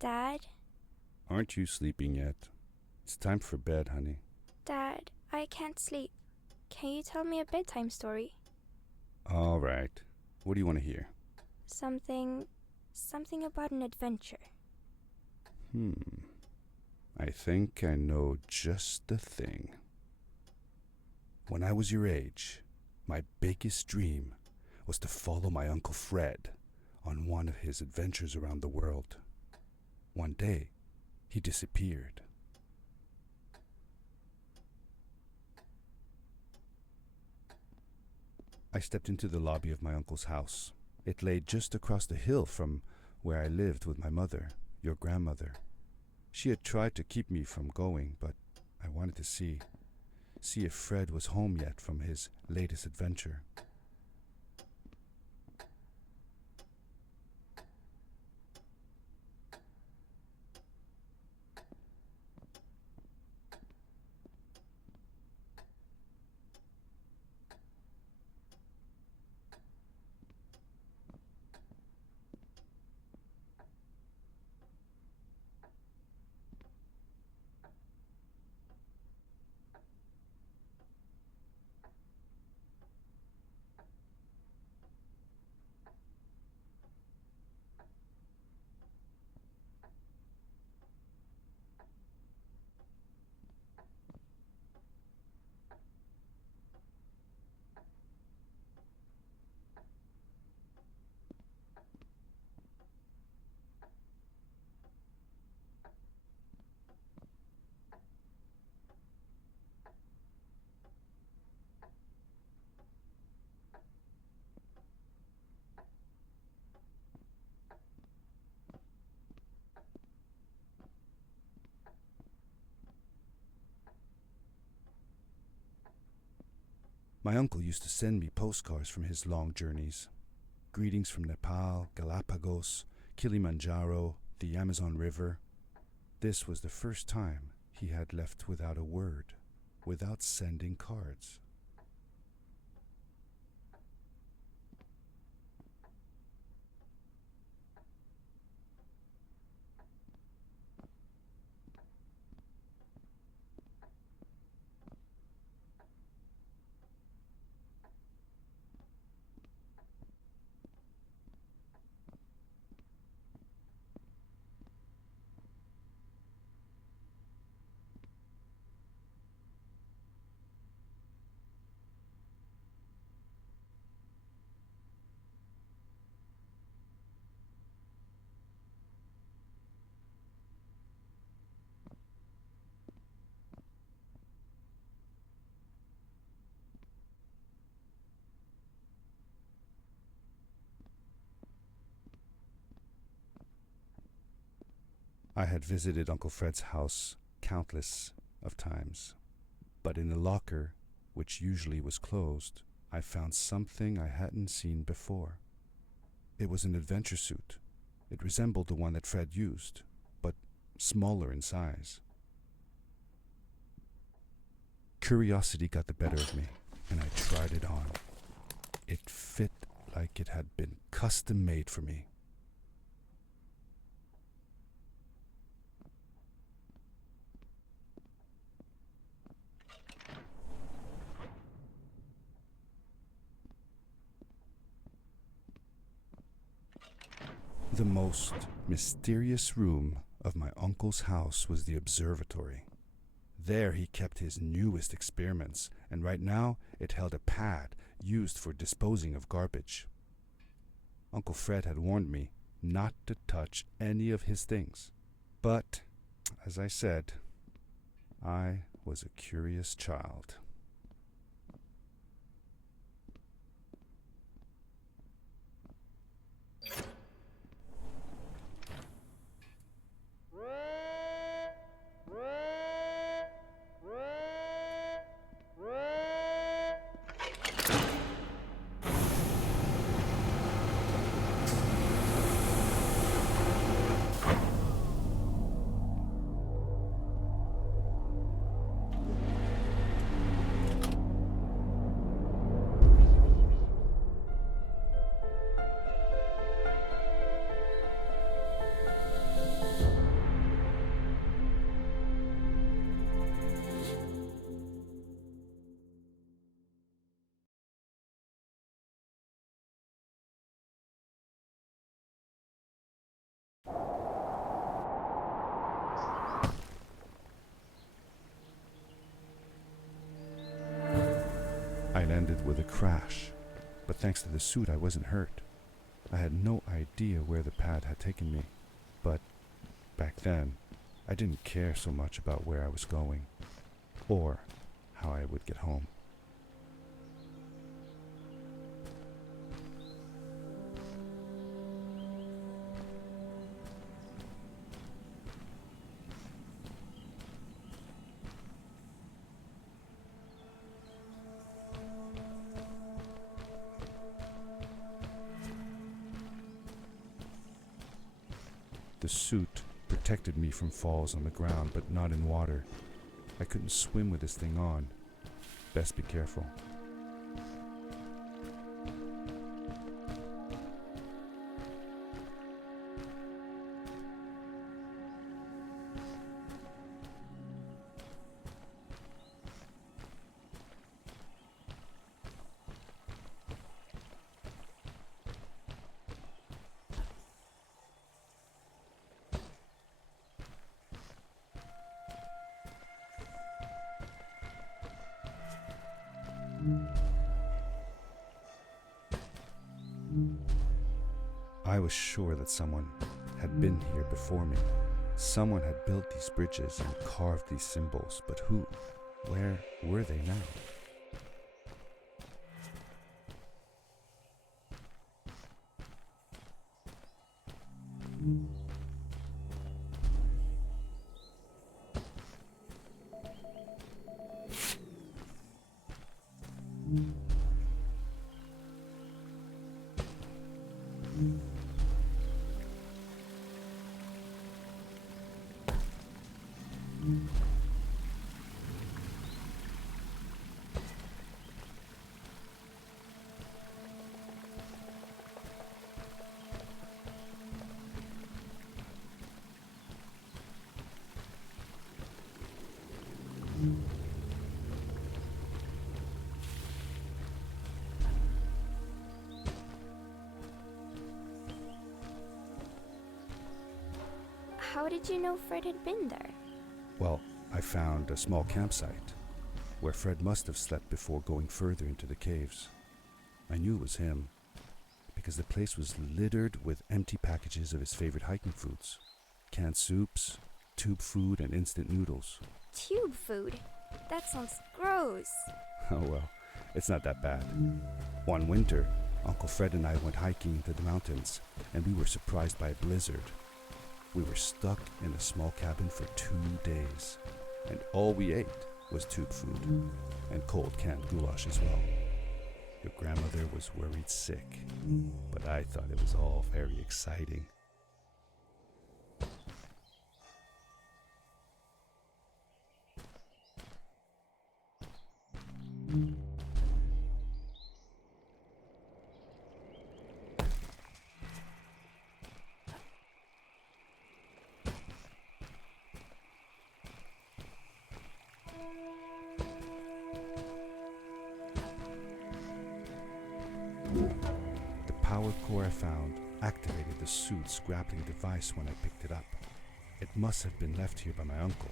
Dad? Aren't you sleeping yet? It's time for bed, honey. Dad, I can't sleep. Can you tell me a bedtime story? All right. What do you want to hear? Something about an adventure. I think I know just the thing. When I was your age, my biggest dream was to follow my Uncle Fred on one of his adventures around the world. One day, he disappeared. I stepped into the lobby of my uncle's house. It lay just across the hill from where I lived with my mother, your grandmother. She had tried to keep me from going, but I wanted to see if Fred was home yet from his latest adventure. My uncle used to send me postcards from his long journeys. Greetings from Nepal, Galapagos, Kilimanjaro, the Amazon River. This was the first time he had left without a word, without sending cards. I had visited Uncle Fred's house countless of times, but in the locker, which usually was closed, I found something I hadn't seen before. It was an adventure suit. It resembled the one that Fred used, but smaller in size. Curiosity got the better of me, and I tried it on. It fit like it had been custom made for me. The most mysterious room of my uncle's house was the observatory. There he kept his newest experiments, and right now it held a pad used for disposing of garbage. Uncle Fred had warned me not to touch any of his things. But, as I said, I was a curious child. it ended with a crash, but thanks to the suit I wasn't hurt. I had no idea where the pad had taken me, but back then I didn't care so much about where I was going, or how I would get home. The suit protected me from falls on the ground, but not in water. I couldn't swim with this thing on. Best be careful. I was sure that someone had been here before me. Someone had built these bridges and carved these symbols, but who? Where were they now? How did you know Fred had been there? Well, I found a small campsite where Fred must have slept before going further into the caves. I knew it was him because the place was littered with empty packages of his favorite hiking foods. Canned soups, tube food, and instant noodles. Tube food? That sounds gross. Oh well, it's not that bad. One winter, Uncle Fred and I went hiking into the mountains, and we were surprised by a blizzard. We were stuck in a small cabin for 2 days, and all we ate was tube food and cold canned goulash as well. Your grandmother was worried sick, but I thought it was all very exciting. The power core I found activated the suit's grappling device when I picked it up. It must have been left here by my uncle.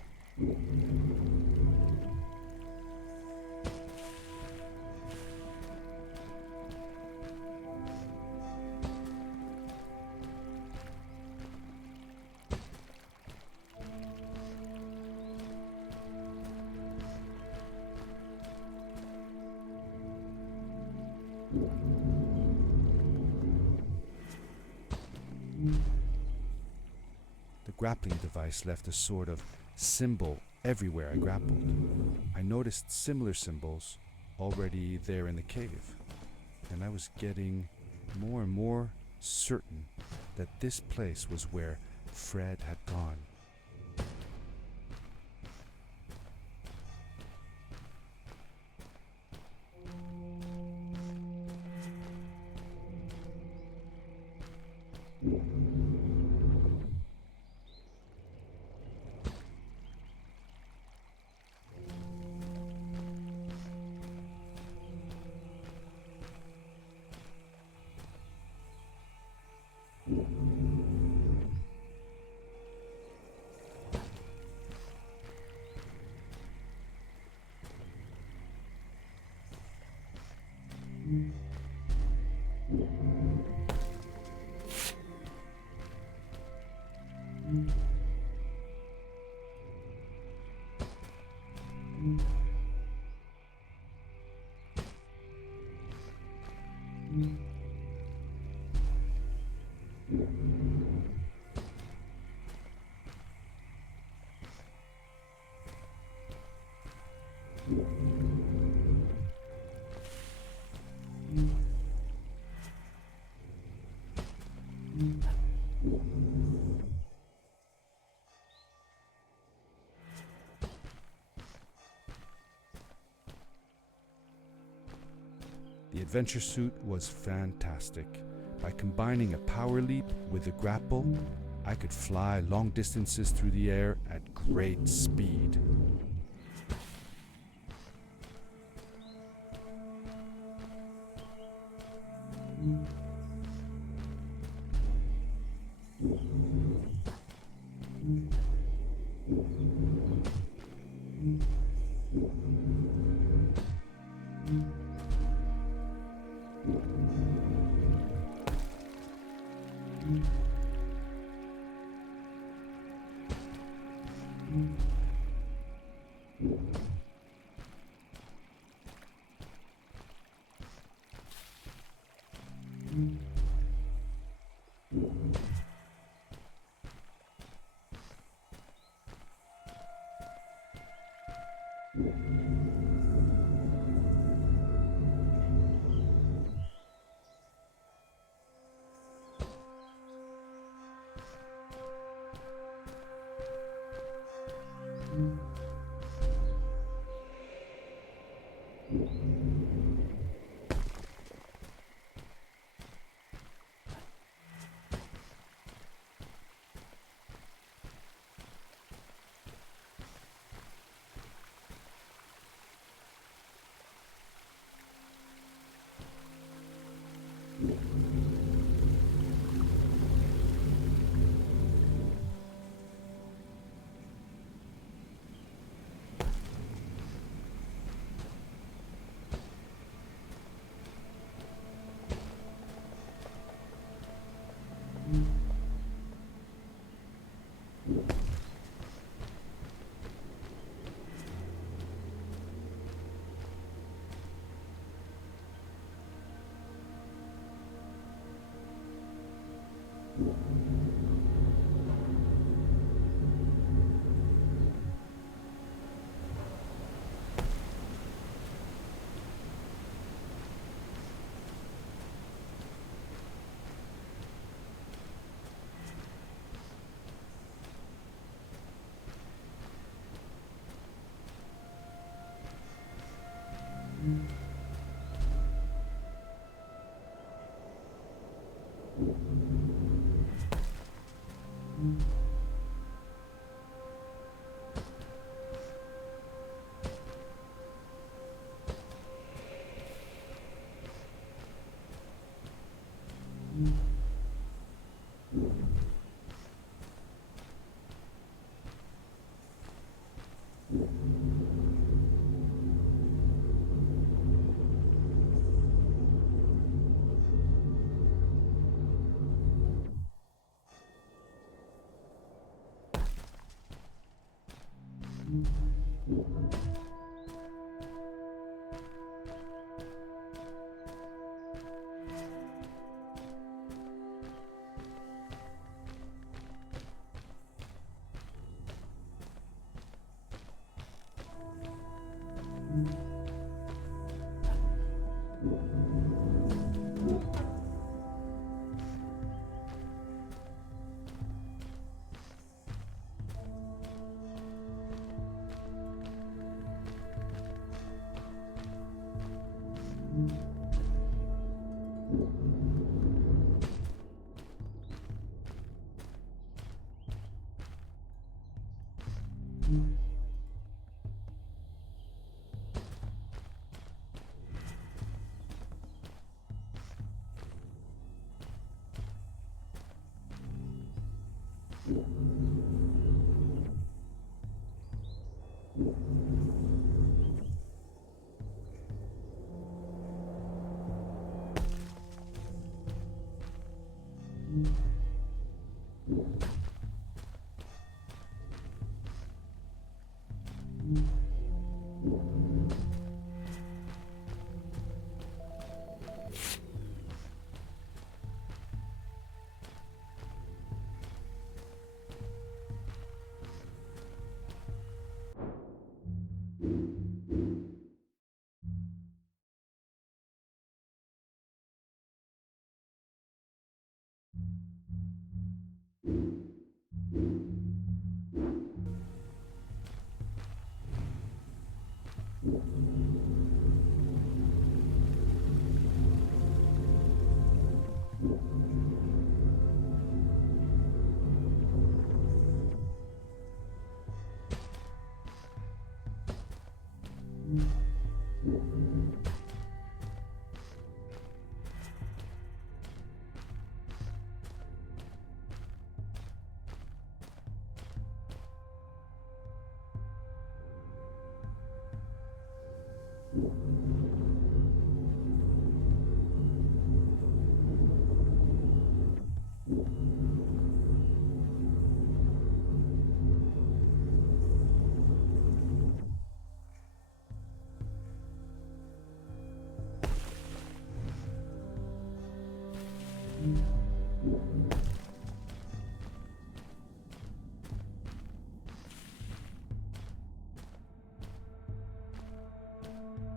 The grappling device left a sort of symbol everywhere I grappled. I noticed similar symbols already there in the cave, and I was getting more and more certain that this place was where Fred had gone. The adventure suit was fantastic. By combining a power leap with a grapple, I could fly long distances through the air at great speed.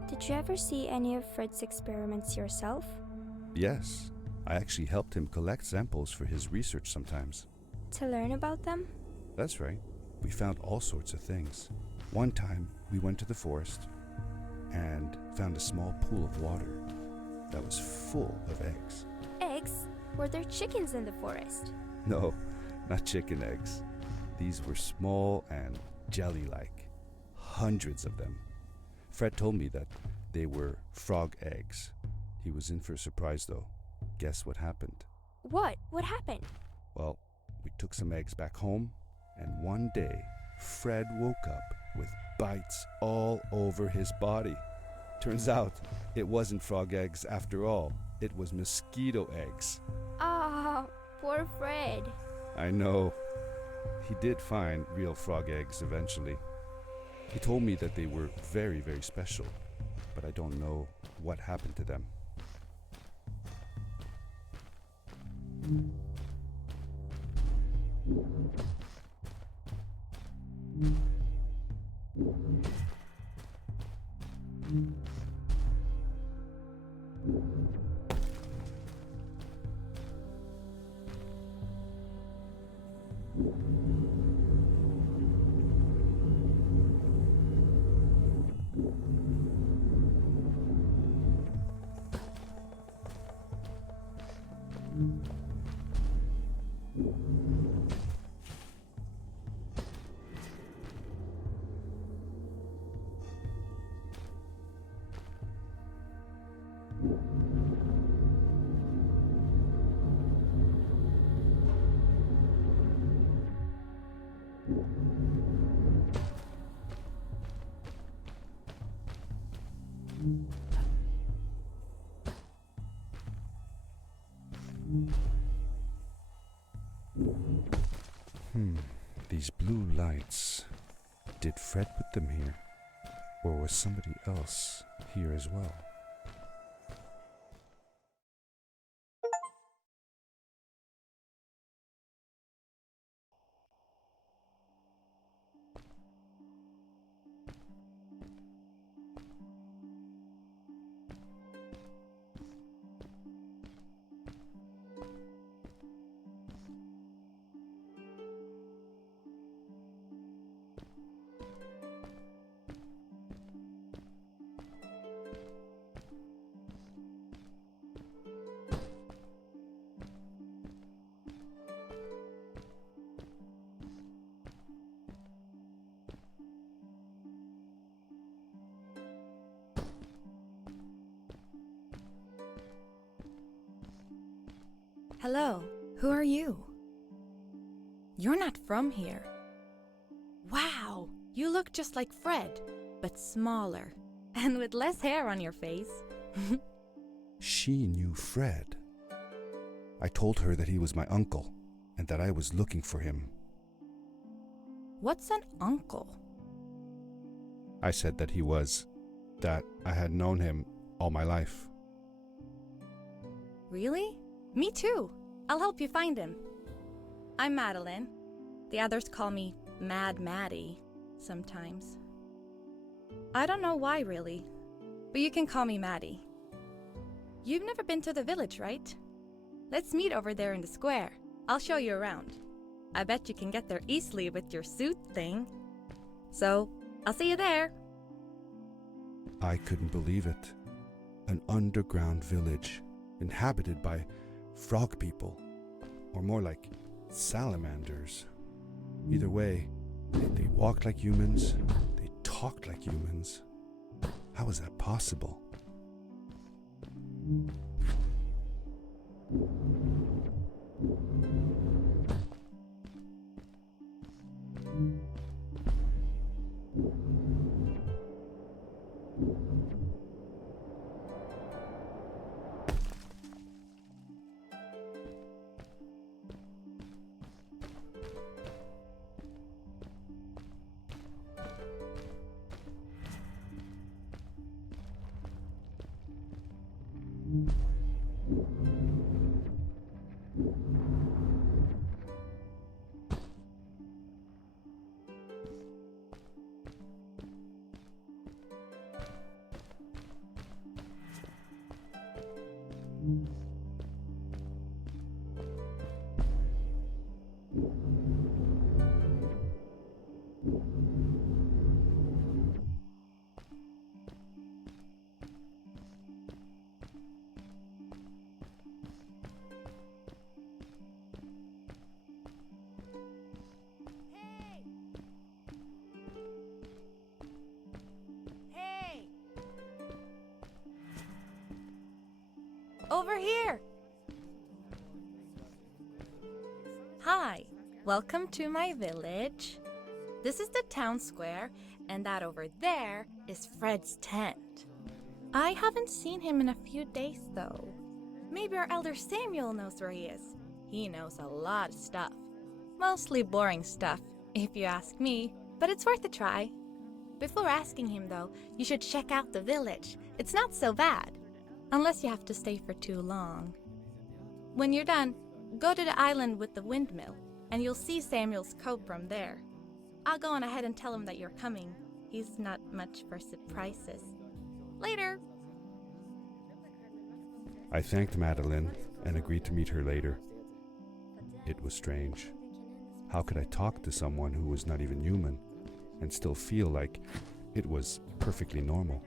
Did you ever see any of Fred's experiments yourself? Yes, I actually helped him collect samples for his research sometimes. To learn about them? That's right. We found all sorts of things. One time, we went to the forest and found a small pool of water that was full of eggs. Eggs? Were there chickens in the forest? No, not chicken eggs. These were small and jelly-like. Hundreds of them. Fred told me that they were frog eggs. He was in for a surprise though. Guess what happened? What? What happened? Well, we took some eggs back home, and one day, Fred woke up with bites all over his body. Turns out, it wasn't frog eggs after all. It was mosquito eggs. Ah, poor Fred. I know. He did find real frog eggs eventually. He told me that they were very, very special, but I don't know what happened to them. These blue lights. Did Fred put them here? Or was somebody else here as well? Hello, who are you? You're not from here. Wow, you look just like Fred, but smaller, and with less hair on your face. She knew Fred. I told her that he was my uncle and that I was looking for him. What's an uncle? I said that he was, that I had known him all my life. Really? Me too. I'll help you find him. I'm Madeline. The others call me Mad Maddie sometimes. I don't know why really, but you can call me Maddie. You've never been to the village, right? Let's meet over there in the square. I'll show you around. I bet you can get there easily with your suit thing. So, I'll see you there. I couldn't believe it. An underground village inhabited by frog people, or more like salamanders. Either way, they walked like humans, they talked like humans. How is that possible? Over here! Hi, welcome to my village. This is the town square, and that over there is Fred's tent. I haven't seen him in a few days though. Maybe our elder Samuel knows where he is. He knows a lot of stuff. Mostly boring stuff, if you ask me, but it's worth a try. Before asking him though, you should check out the village. It's not so bad. Unless you have to stay for too long. When you're done, go to the island with the windmill, and you'll see Samuel's coat from there. I'll go on ahead and tell him that you're coming. He's not much for surprises. Later! I thanked Madeline and agreed to meet her later. It was strange. How could I talk to someone who was not even human and still feel like it was perfectly normal?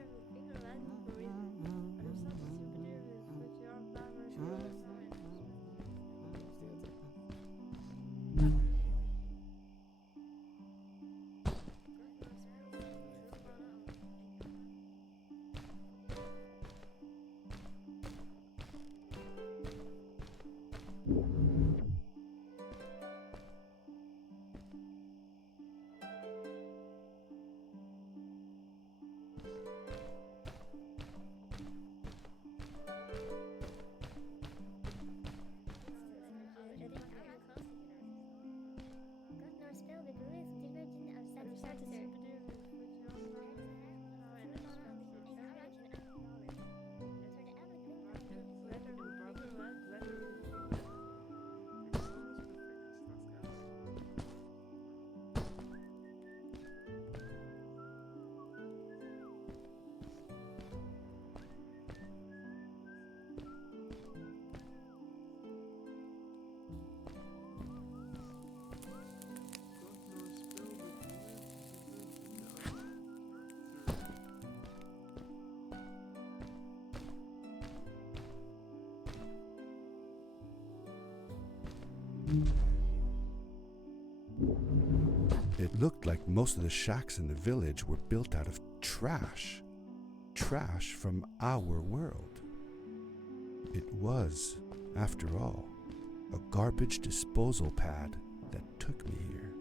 It looked like most of the shacks in the village were built out of trash. Trash from our world. It was, after all, a garbage disposal pad that took me here.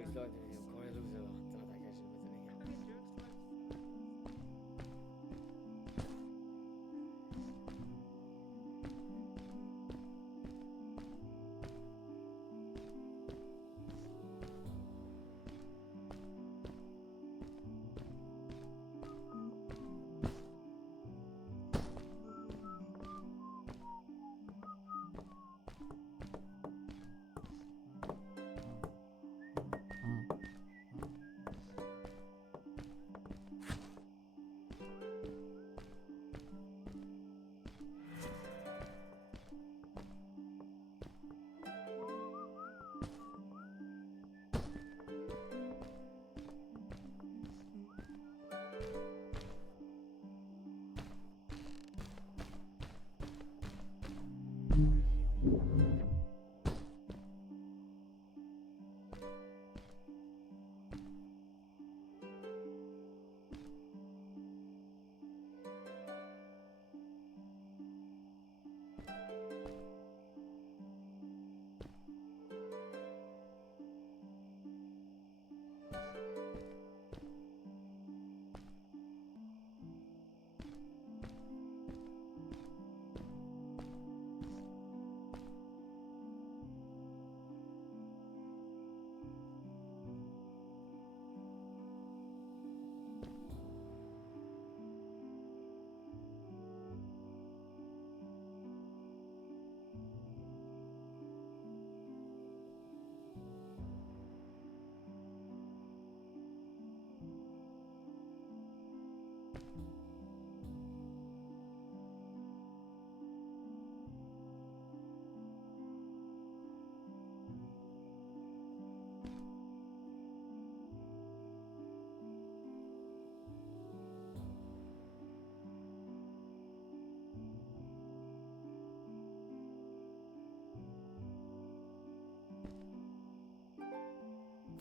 路易斯乱就光月路子了，真的太开心了，真的。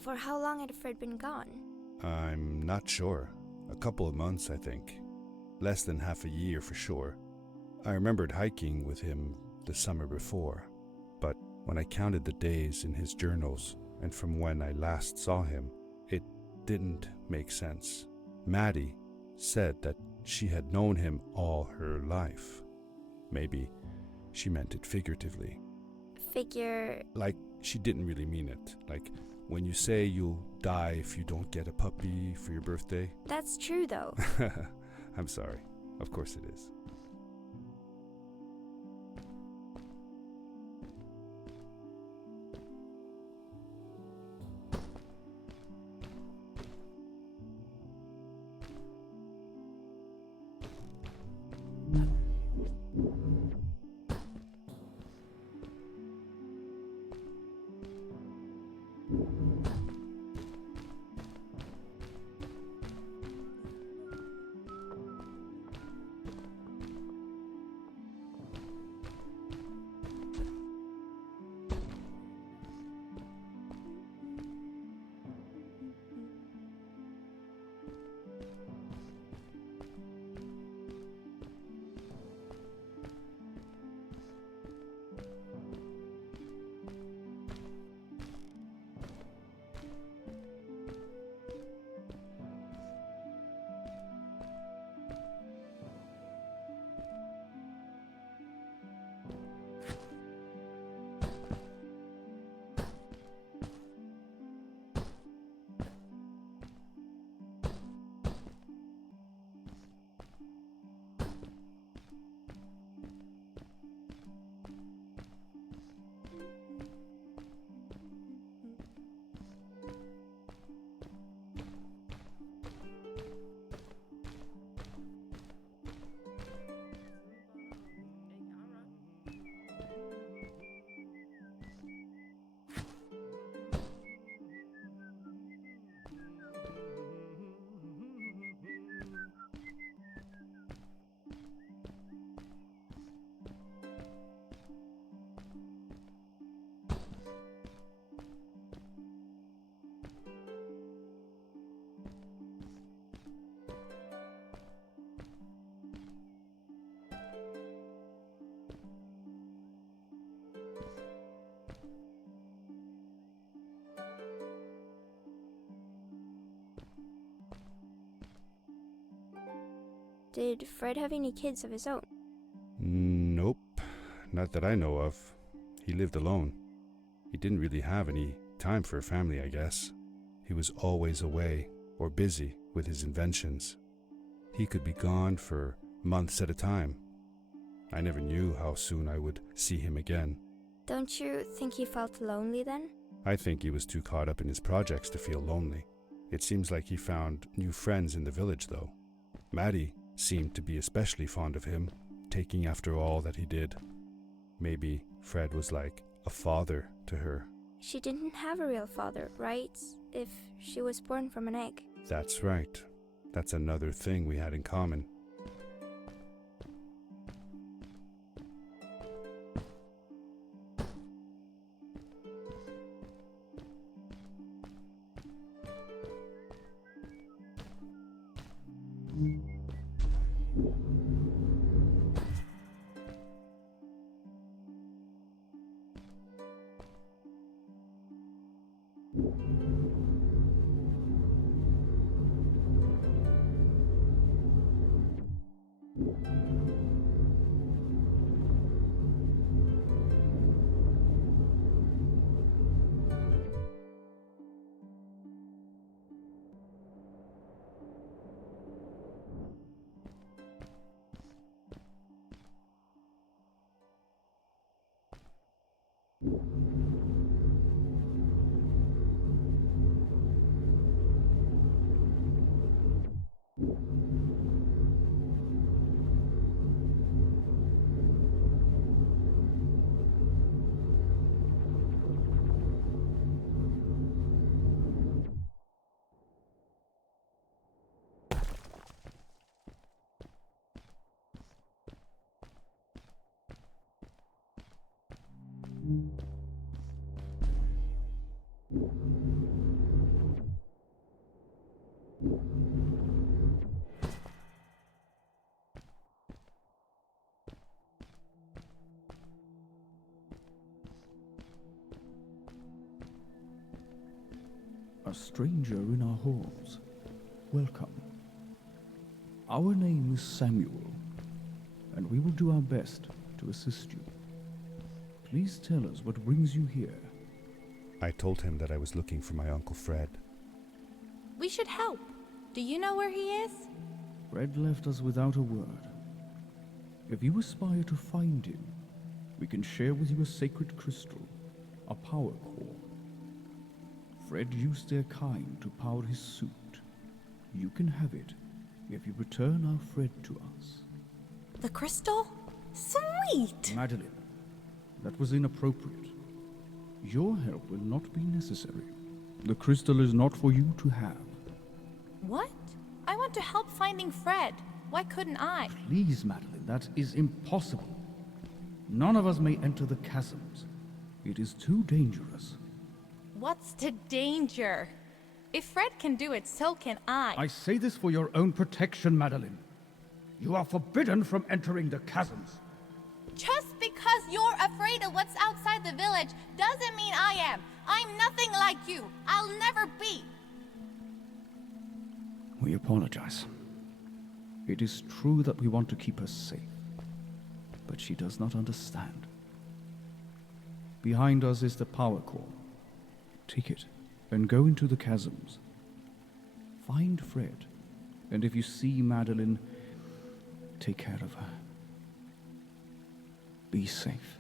For how long had Fred been gone? I'm not sure. A couple of months, I think. Less than half a year for sure. I remembered hiking with him the summer before, but when I counted the days in his journals and from when I last saw him, it didn't make sense. Maddie said that she had known him all her life. Maybe she meant it figuratively. Figure. Like, she didn't really mean it. Like, when you say you'll die if you don't get a puppy for your birthday. That's true, though. I'm sorry. Of course it is. Did Fred have any kids of his own? Nope, not that I know of. He lived alone. He didn't really have any time for a family, I guess. He was always away or busy with his inventions. He could be gone for months at a time. I never knew how soon I would see him again. Don't you think he felt lonely then? I think he was too caught up in his projects to feel lonely. It seems like he found new friends in the village, though. Maddie seemed to be especially fond of him, taking after all that he did. Maybe Fred was like a father to her. She didn't have a real father, right? If she was born from an egg. That's right. That's another thing we had in common. A stranger in our halls. Welcome. Our name is Samuel, and we will do our best to assist you. Please tell us what brings you here. I told him that I was looking for my Uncle Fred. We should help. Do you know where he is? Fred left us without a word. If you aspire to find him, we can share with you a sacred crystal, a power core. Fred used their kind to power his suit. You can have it if you return our Fred to us. The crystal? Sweet! Madeline, that was inappropriate. Your help will not be necessary. The crystal is not for you to have. What? I want to help finding Fred. Why couldn't I? Please, Madeline, that is impossible. None of us may enter the chasms. It is too dangerous. What's the danger? If Fred can do it, so can I. I say this for your own protection, Madeline. You are forbidden from entering the chasms. Just because you're afraid of what's outside the village doesn't mean I am. I'm nothing like you. I'll never be. We apologize. It is true that we want to keep her safe, but she does not understand. Behind us is the power core. Take it and go into the chasms. Find Fred, and if you see Madeline, take care of her. Be safe.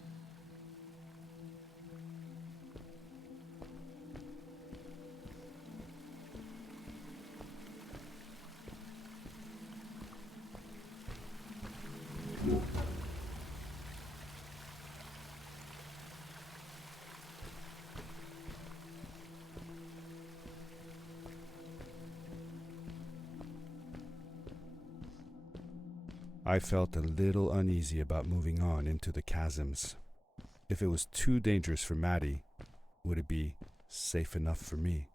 I felt a little uneasy about moving on into the chasms. If it was too dangerous for Maddie, would it be safe enough for me?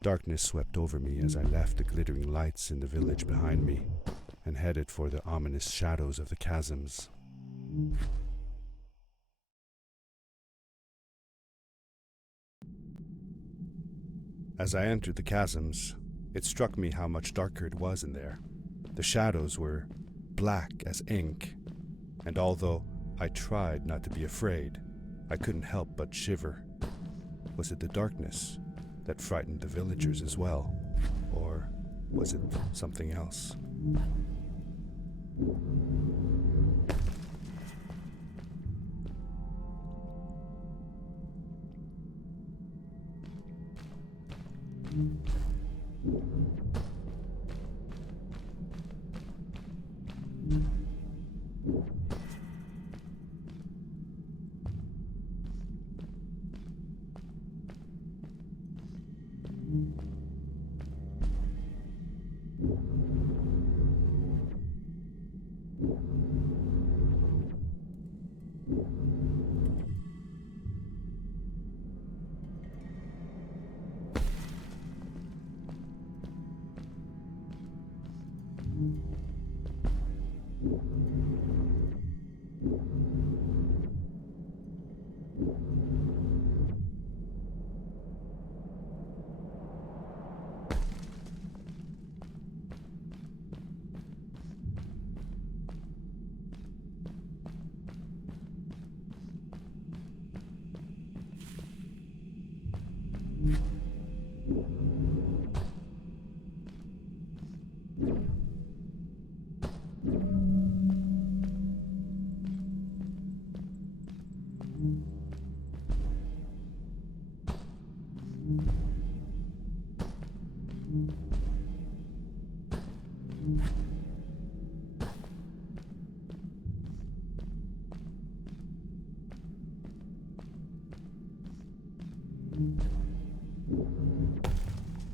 Darkness swept over me as I left the glittering lights in the village behind me and headed for the ominous shadows of the chasms. As I entered the chasms, it struck me how much darker it was in there. The shadows were black as ink, and although I tried not to be afraid, I couldn't help but shiver. Was it the darkness that frightened the villagers as well? Or was it something else?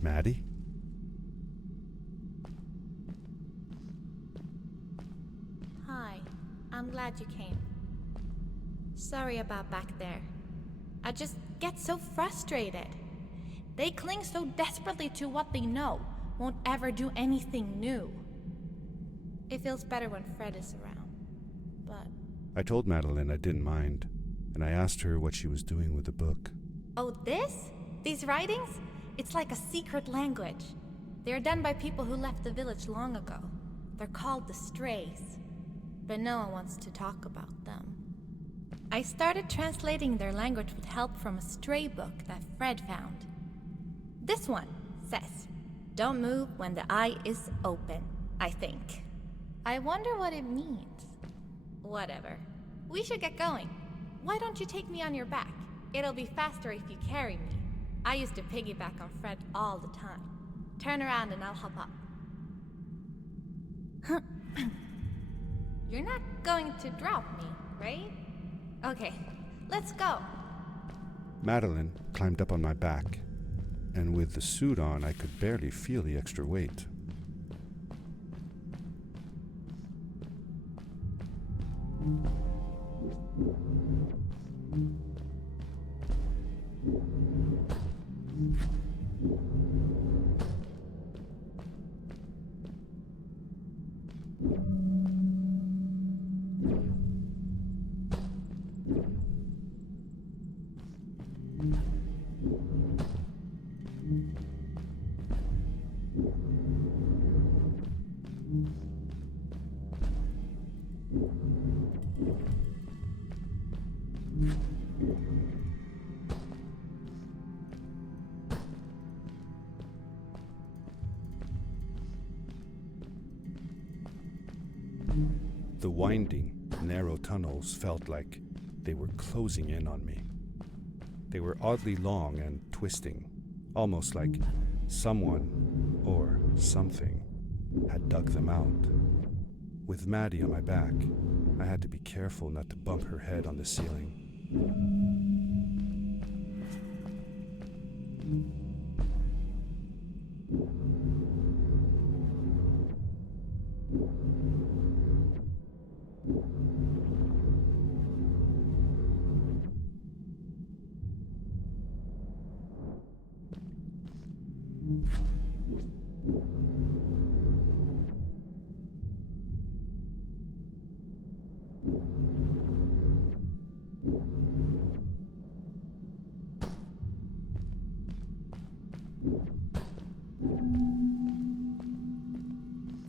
Maddie? Hi, I'm glad you came. Sorry about back there. I just get so frustrated. They cling so desperately to what they know, won't ever do anything new. It feels better when Fred is around, but... I told Madeline I didn't mind, and I asked her what she was doing with the book. Oh, this? These writings? It's like a secret language. They're done by people who left the village long ago. They're called the Strays, but no one wants to talk about them. I started translating their language with help from a stray book that Fred found. This one says, "Don't move when the eye is open," I think. I wonder what it means. Whatever. We should get going. Why don't you take me on your back? It'll be faster if you carry me. I used to piggyback on Fred all the time. Turn around and I'll hop up. You're not going to drop me, right? Okay, let's go. Madeline climbed up on my back, and with the suit on, I could barely feel the extra weight. The winding, narrow tunnels felt like they were closing in on me. They were oddly long and twisting, almost like someone or something had dug them out. With Maddie on my back, I had to be careful not to bump her head on the ceiling.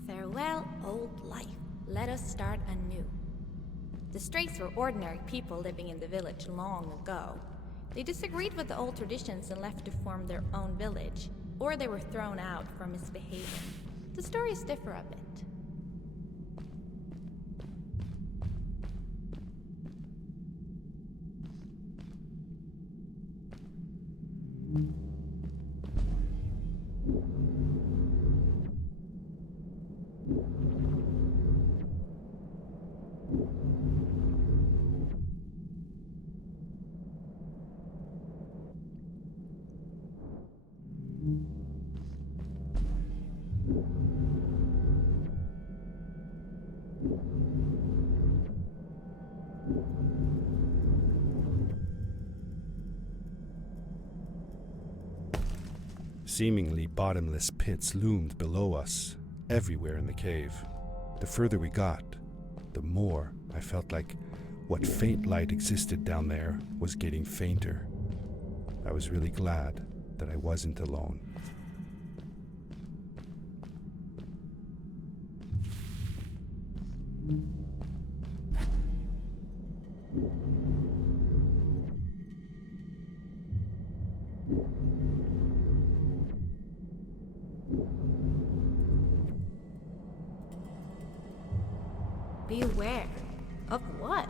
Farewell, old life. Let us start anew. The Strays were ordinary people living in the village long ago. They disagreed with the old traditions and left to form their own village, or they were thrown out for misbehaving. The stories differ a bit. Seemingly bottomless pits loomed below us, everywhere in the cave. The further we got, the more I felt like what faint light existed down there was getting fainter. I was really glad that I wasn't alone. Beware. Of what?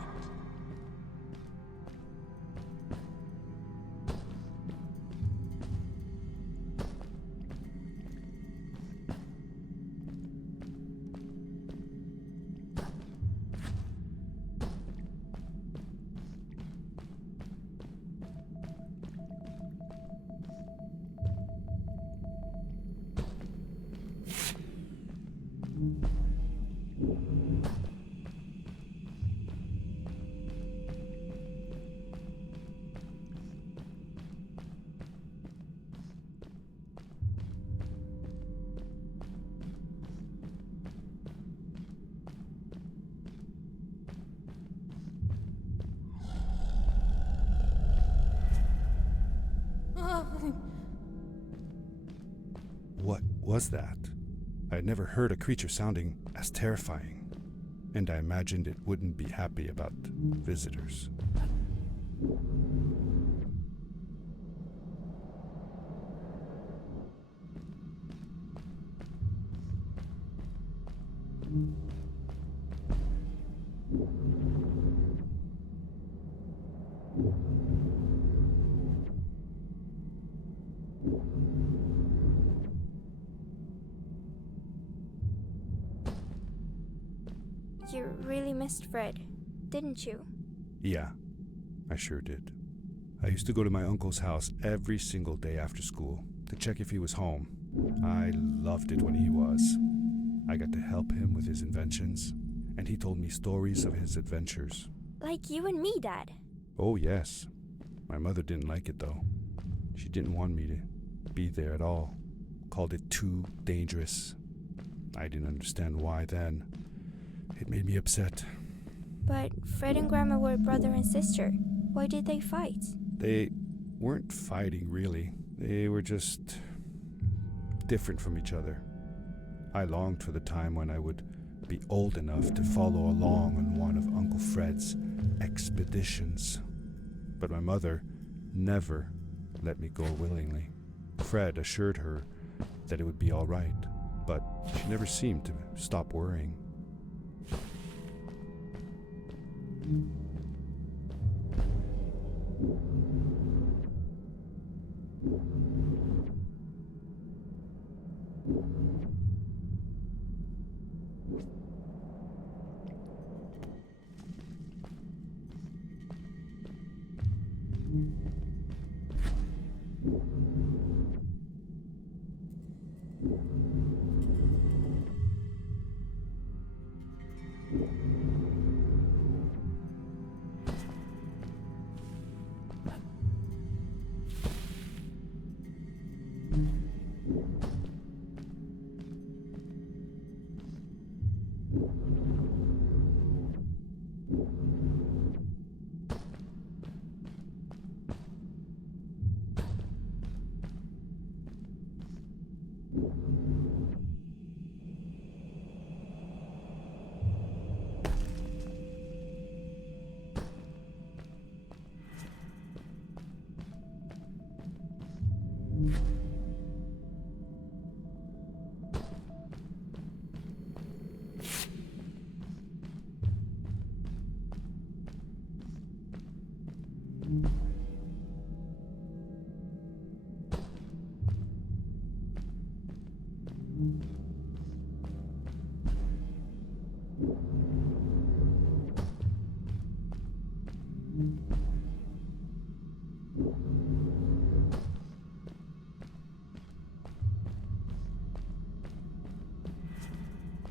What was that? I had never heard a creature sounding as terrifying, and I imagined it wouldn't be happy about visitors. You really missed Fred, didn't you? Yeah, I sure did. I used to go to my uncle's house every single day after school to check if he was home. I loved it when he was. I got to help him with his inventions, and he told me stories of his adventures. Like you and me, Dad. Oh, yes. My mother didn't like it, though. She didn't want me to be there at all. Called it too dangerous. I didn't understand why then. It made me upset. But Fred and Grandma were brother and sister. Why did they fight? They weren't fighting, really. They were just different from each other. I longed for the time when I would be old enough to follow along on one of Uncle Fred's expeditions. But my mother never let me go willingly. Fred assured her that it would be all right, but she never seemed to stop worrying.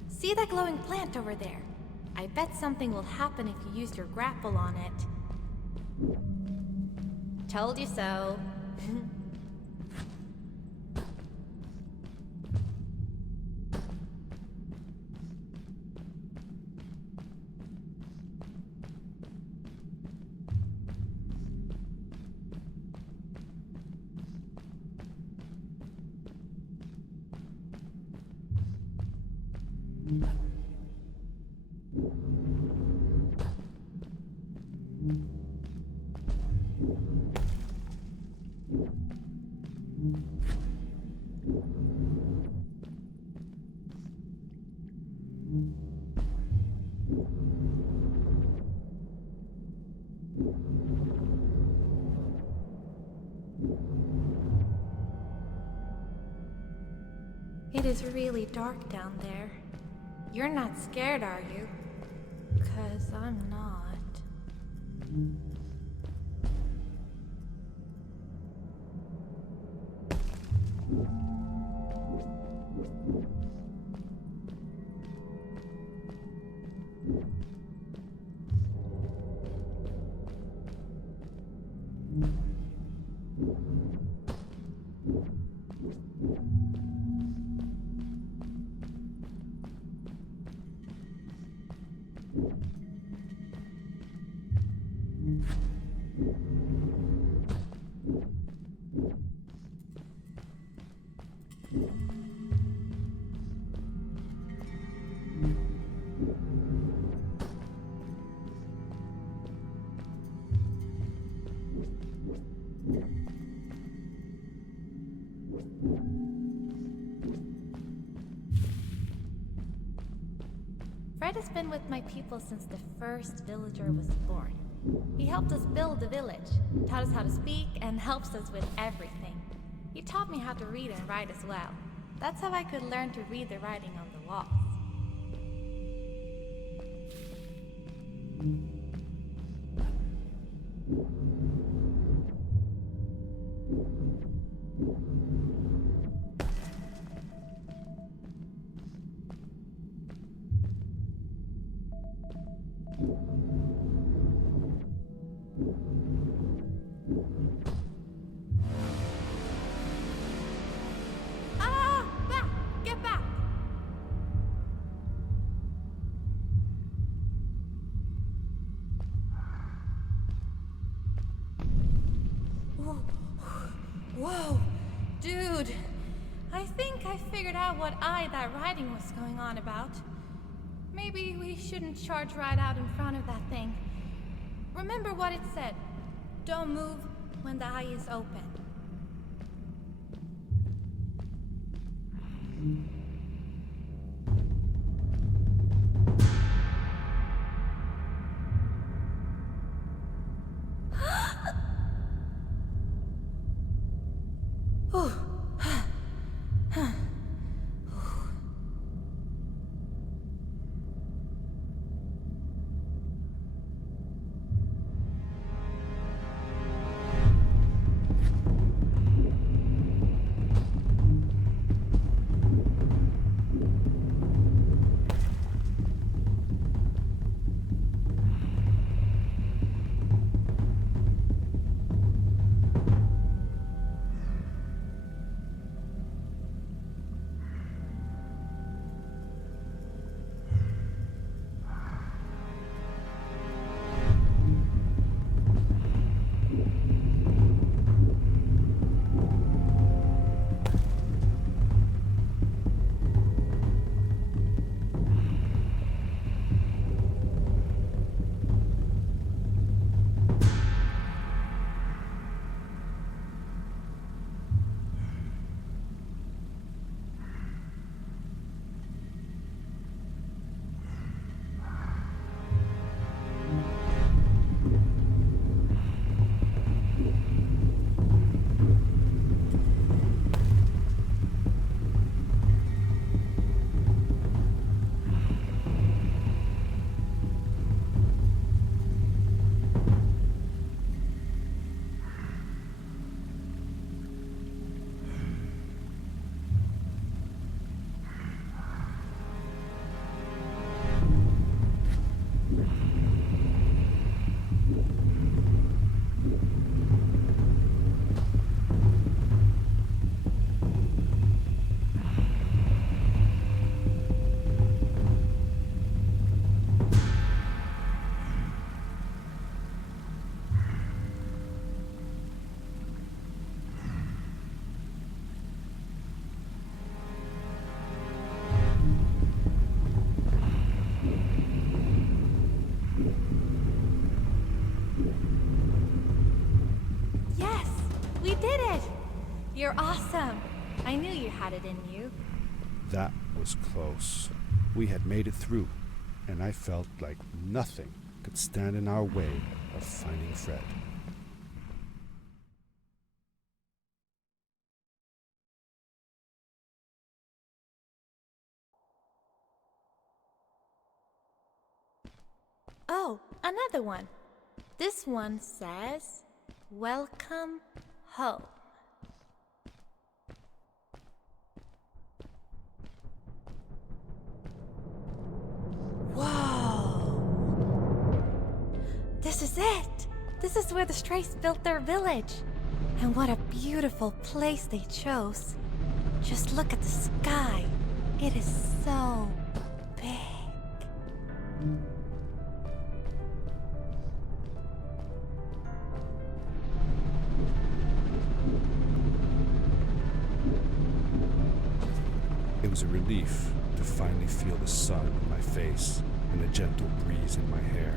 See that glowing plant over there? I bet something will happen if you use your grapple on it. Told you so. It is really dark down there. You're not scared, are you? 'Cause I'm not. Fred has been with my people since the first villager was born. He helped us build the village, taught us how to speak, and helps us with everything. He taught me how to read and write as well. That's how I could learn to read the writing on the walls. Ah! Back! Get back! Whoa! Dude! I think I figured out what that writing was going on about. Maybe we shouldn't charge right out in front of that thing. Remember what it said. Don't move when the eye is open. You're awesome. I knew you had it in you. That was close. We had made it through, and I felt like nothing could stand in our way of finding Fred. Oh, another one. This one says, "Welcome home." Whoa! This is it! This is where the Strays built their village. And what a beautiful place they chose. Just look at the sky. It is so big. It was a relief to finally feel the sun on my face and a gentle breeze in my hair.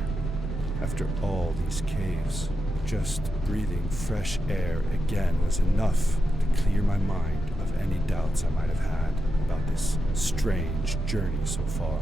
After all these caves, just breathing fresh air again was enough to clear my mind of any doubts I might have had about this strange journey so far.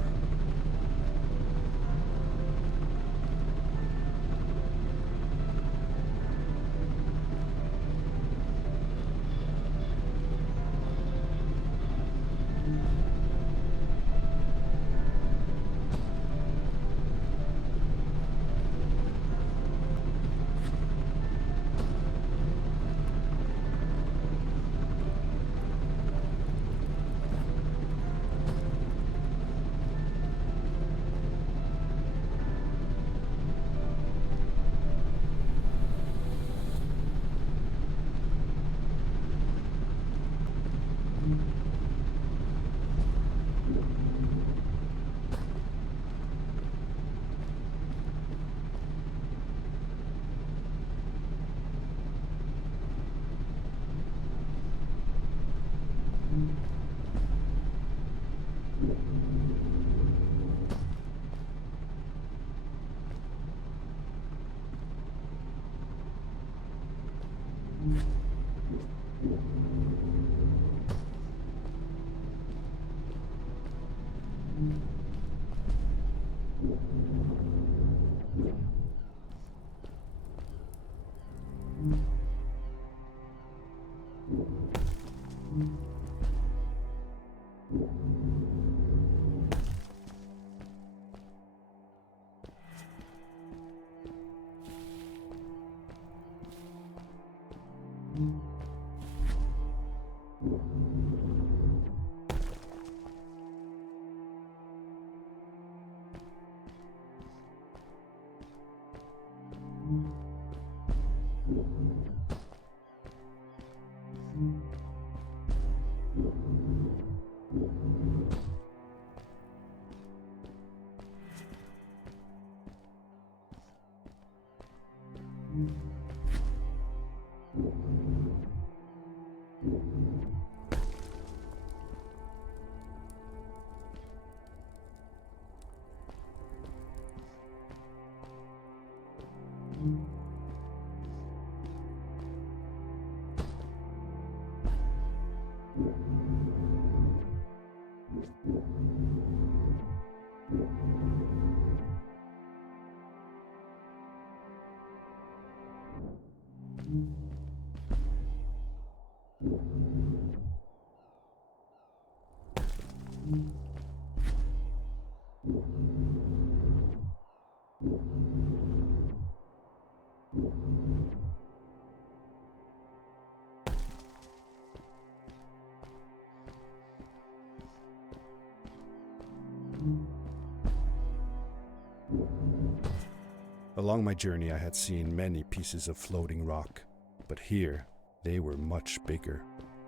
Along my journey, I had seen many pieces of floating rock, but here they were much bigger.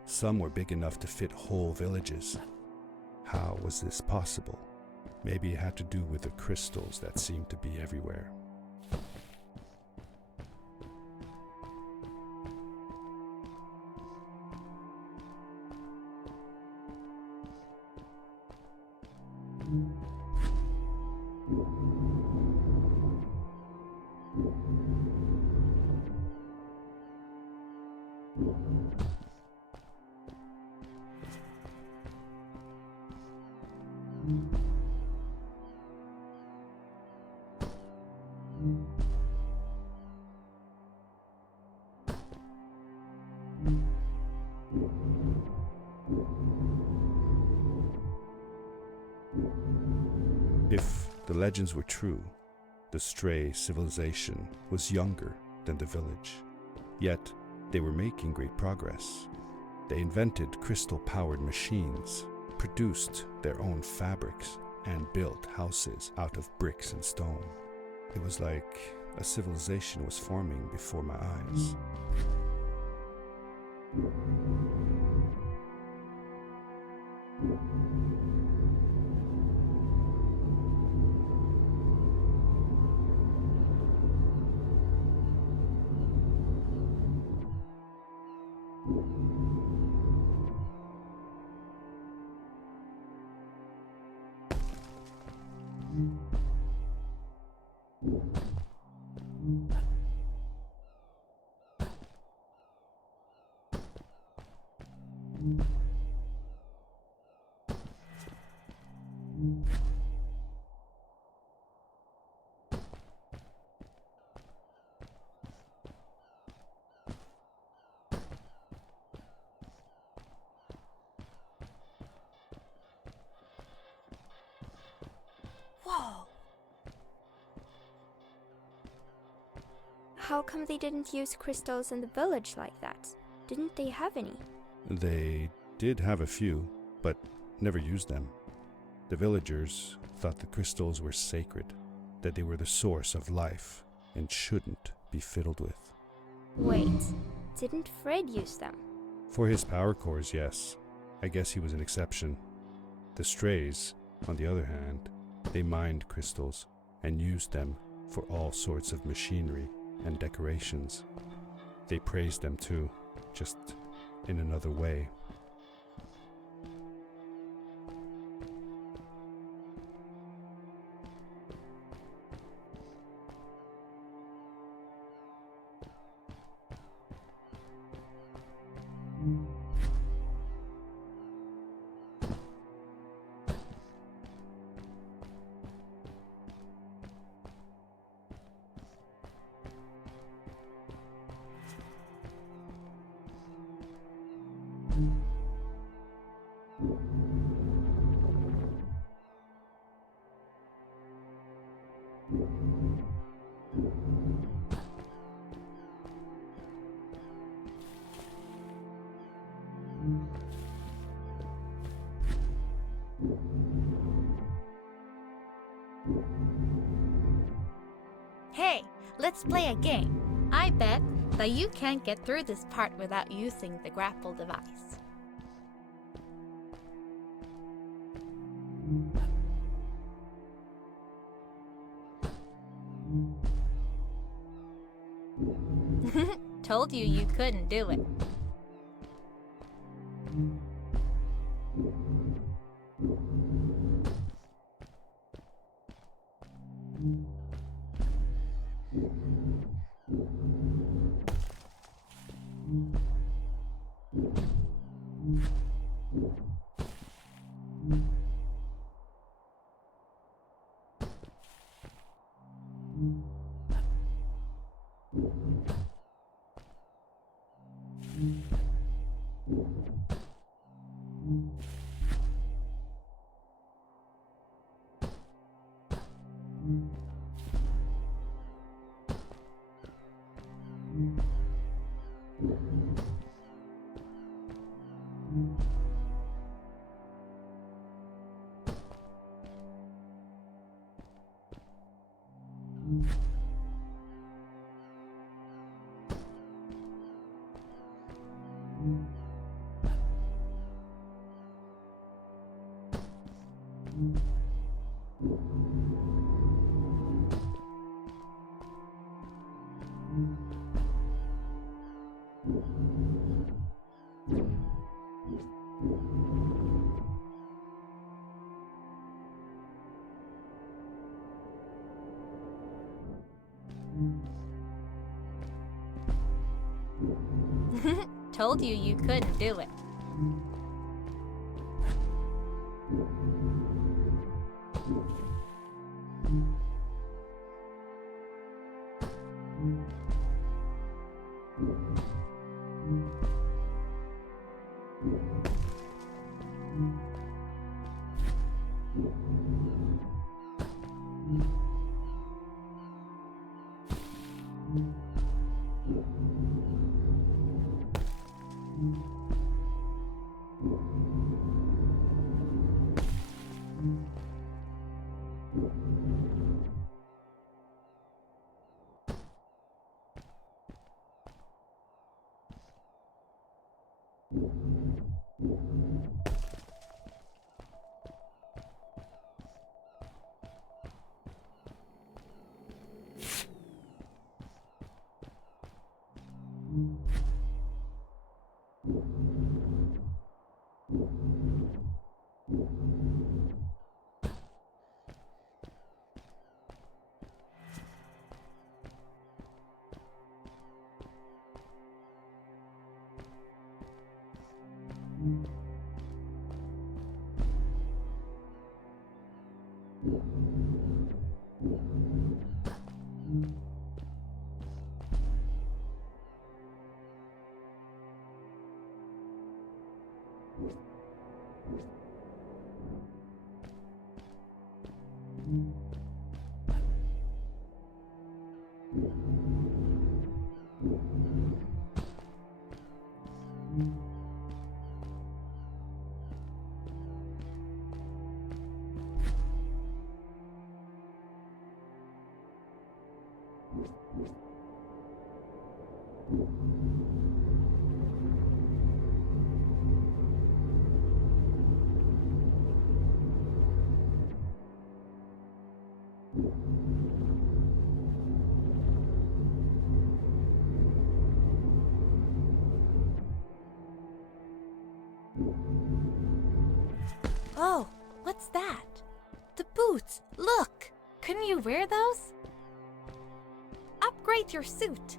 Some were big enough to fit whole villages. How was this possible? Maybe it had to do with the crystals that seemed to be everywhere. If the legends were true, the Stray civilization was younger than the village. Yet, they were making great progress. They invented crystal-powered machines, produced their own fabrics, and built houses out of bricks and stone. It was like a civilization was forming before my eyes. Whoa! How come they didn't use crystals in the village like that? Didn't they have any? They did have a few, but never used them. The villagers thought the crystals were sacred, that they were the source of life and shouldn't be fiddled with. Wait, didn't Fred use them? For his power cores, yes. I guess he was an exception. The Strays, on the other hand, they mined crystals and used them for all sorts of machinery and decorations. They praised them too, just in another way. Hey, let's play a game. I bet that you can't get through this part without using the grapple device. Told you you couldn't do it. Told you you couldn't do it. Oh, what's that? The boots! Look! Couldn't you wear those? Upgrade your suit!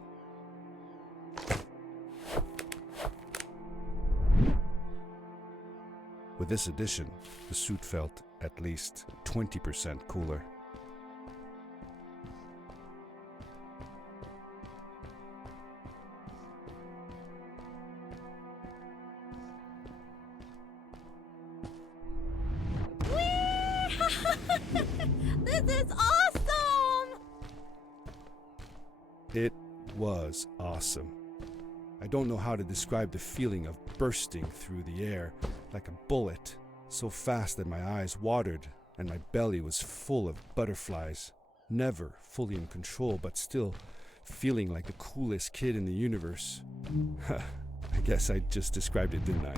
With this addition, the suit felt at least 20% cooler. This is awesome! It was awesome. I don't know how to describe the feeling of bursting through the air like a bullet, so fast that my eyes watered and my belly was full of butterflies. Never fully in control, but still feeling like the coolest kid in the universe. I guess I just described it, didn't I?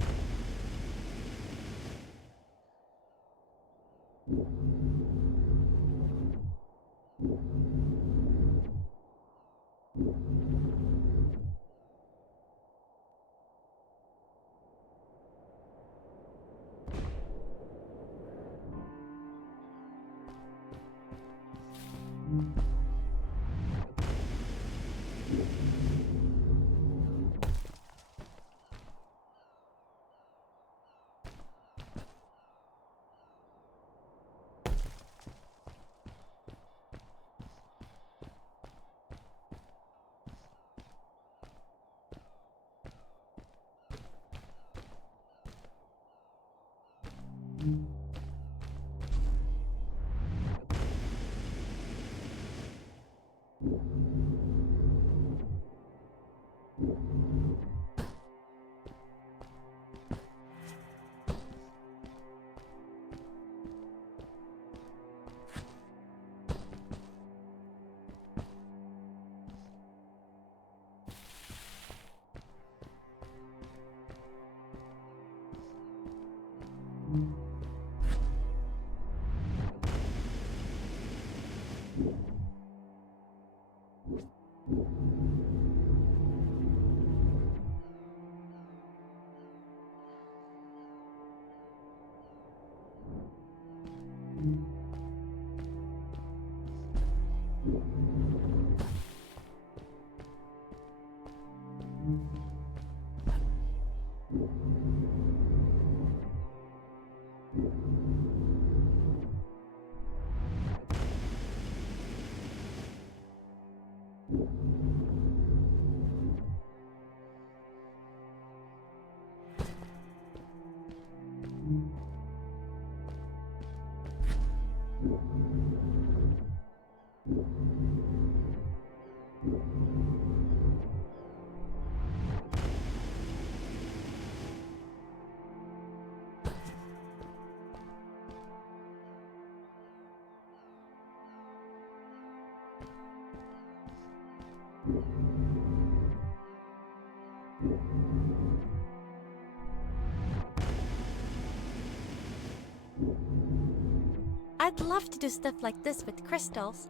I'd love to do stuff like this with crystals.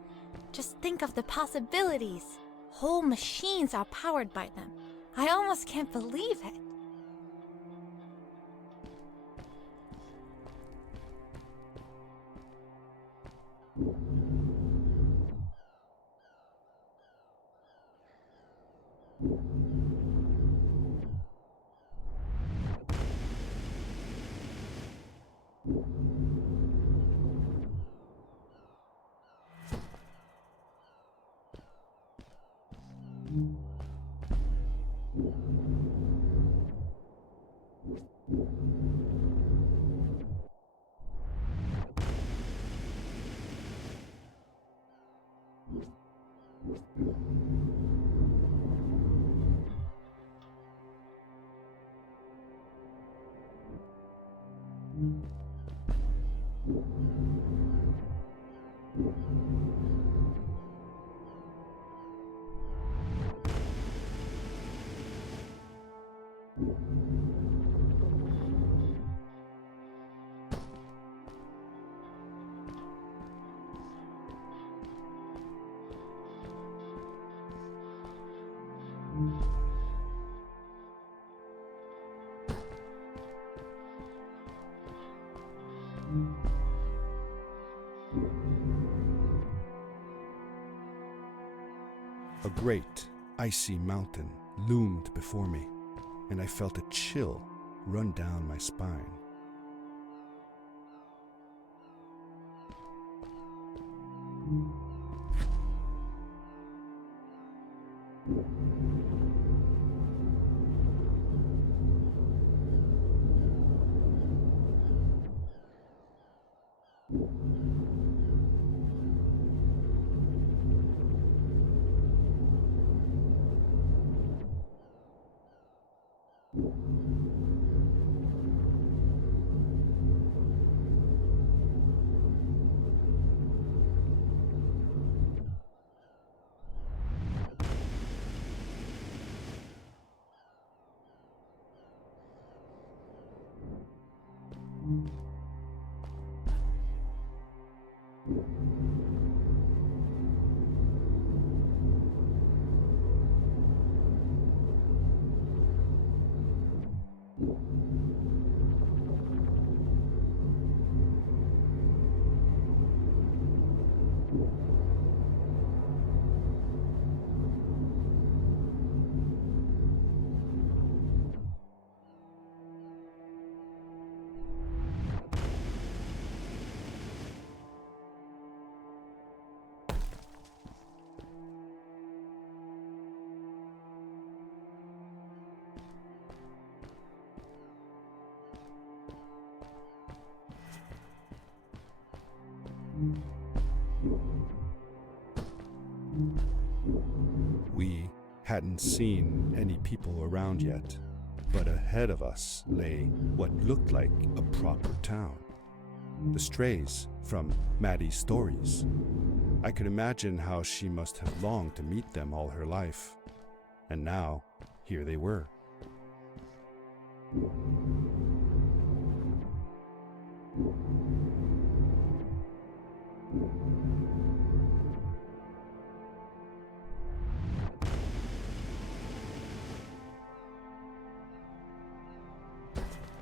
Just think of the possibilities. Whole machines are powered by them. I almost can't believe it. A great, icy mountain loomed before me, and I felt a chill run down my spine. We hadn't seen any people around yet, but ahead of us lay what looked like a proper town. The strays from Maddie's stories. I could imagine how she must have longed to meet them all her life. And now, here they were.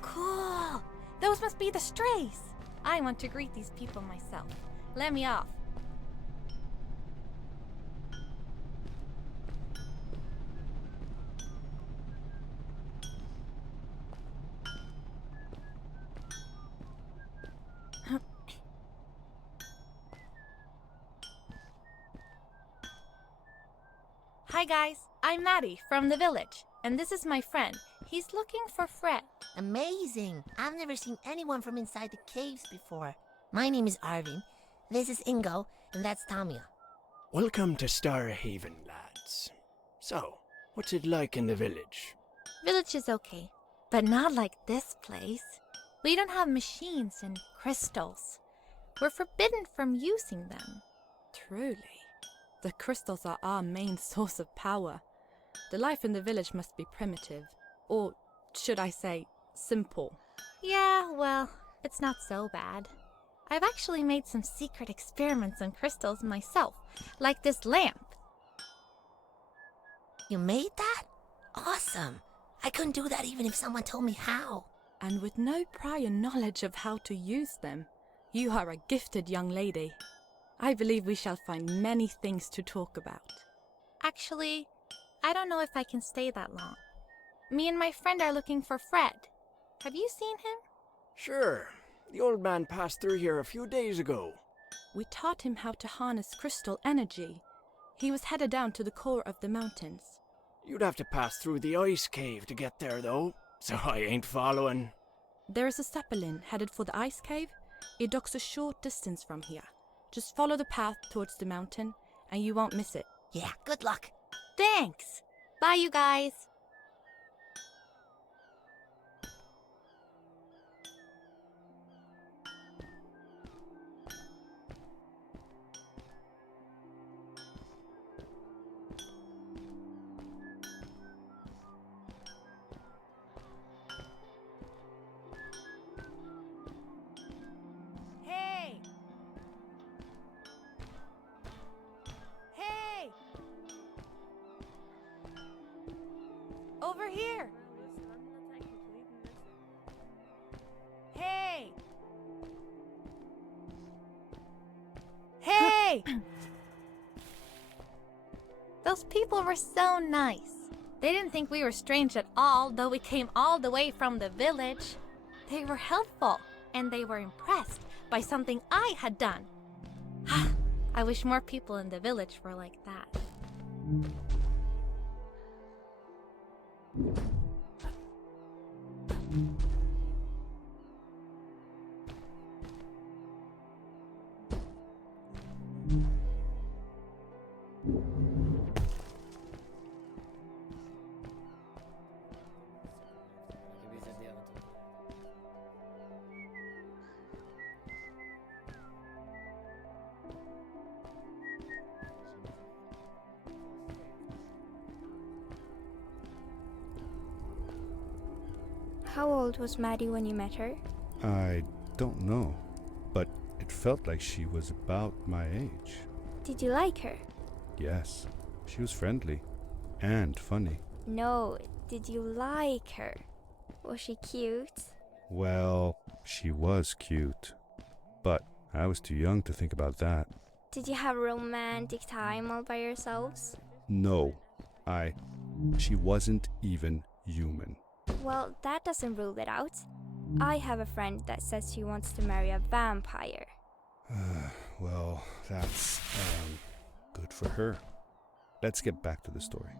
Cool! Those must be the strays! I want to greet these people myself. Let me off. Hi guys, I'm Maddie from the village, and this is my friend. He's looking for Fred. Amazing! I've never seen anyone from inside the caves before. My name is Arvin. This is Ingo, and that's Tamia. Welcome to Starhaven, lads. So, what's it like in the village? Village is okay, but not like this place. We don't have machines and crystals. We're forbidden from using them. Truly. The crystals are our main source of power. The life in the village must be primitive. Or, should I say, simple. Yeah, well, it's not so bad. I've actually made some secret experiments on crystals myself, like this lamp. You made that? Awesome! I couldn't do that even if someone told me how. And with no prior knowledge of how to use them, you are a gifted young lady. I believe we shall find many things to talk about. Actually, I don't know if I can stay that long. Me and my friend are looking for Fred. Have you seen him? Sure. The old man passed through here a few days ago. We taught him how to harness crystal energy. He was headed down to the core of the mountains. You'd have to pass through the ice cave to get there, though, so I ain't following. There is a Zeppelin headed for the ice cave. It docks a short distance from here. Just follow the path towards the mountain, and you won't miss it. Yeah, good luck. Thanks! Bye, you guys! Hey! Hey! Over here! Hey! Hey! Those people were so nice. They didn't think we were strange at all, though we came all the way from the village. They were helpful, and they were impressed by something I had done. I wish more people in the village were like that. How old was Maddie when you met her? I don't know, but it felt like she was about my age. Did you like her? Yes, she was friendly and funny. No, did you like her? Was she cute? Well, she was cute, but I was too young to think about that. Did you have a romantic time all by yourselves? No, she wasn't even human. Well, that doesn't rule it out. I have a friend that says she wants to marry a vampire. Well, that's, good for her. Let's get back to the story.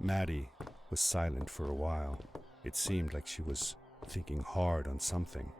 Maddie was silent for a while. It seemed like she was thinking hard on something.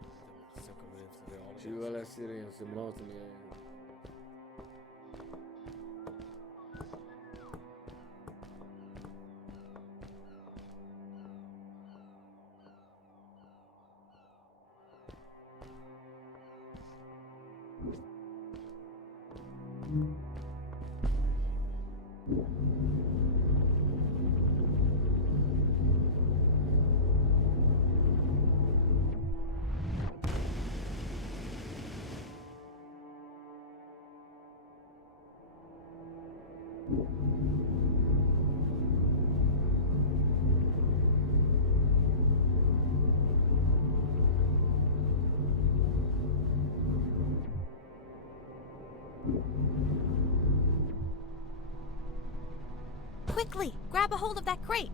Quickly, grab a hold of that crate.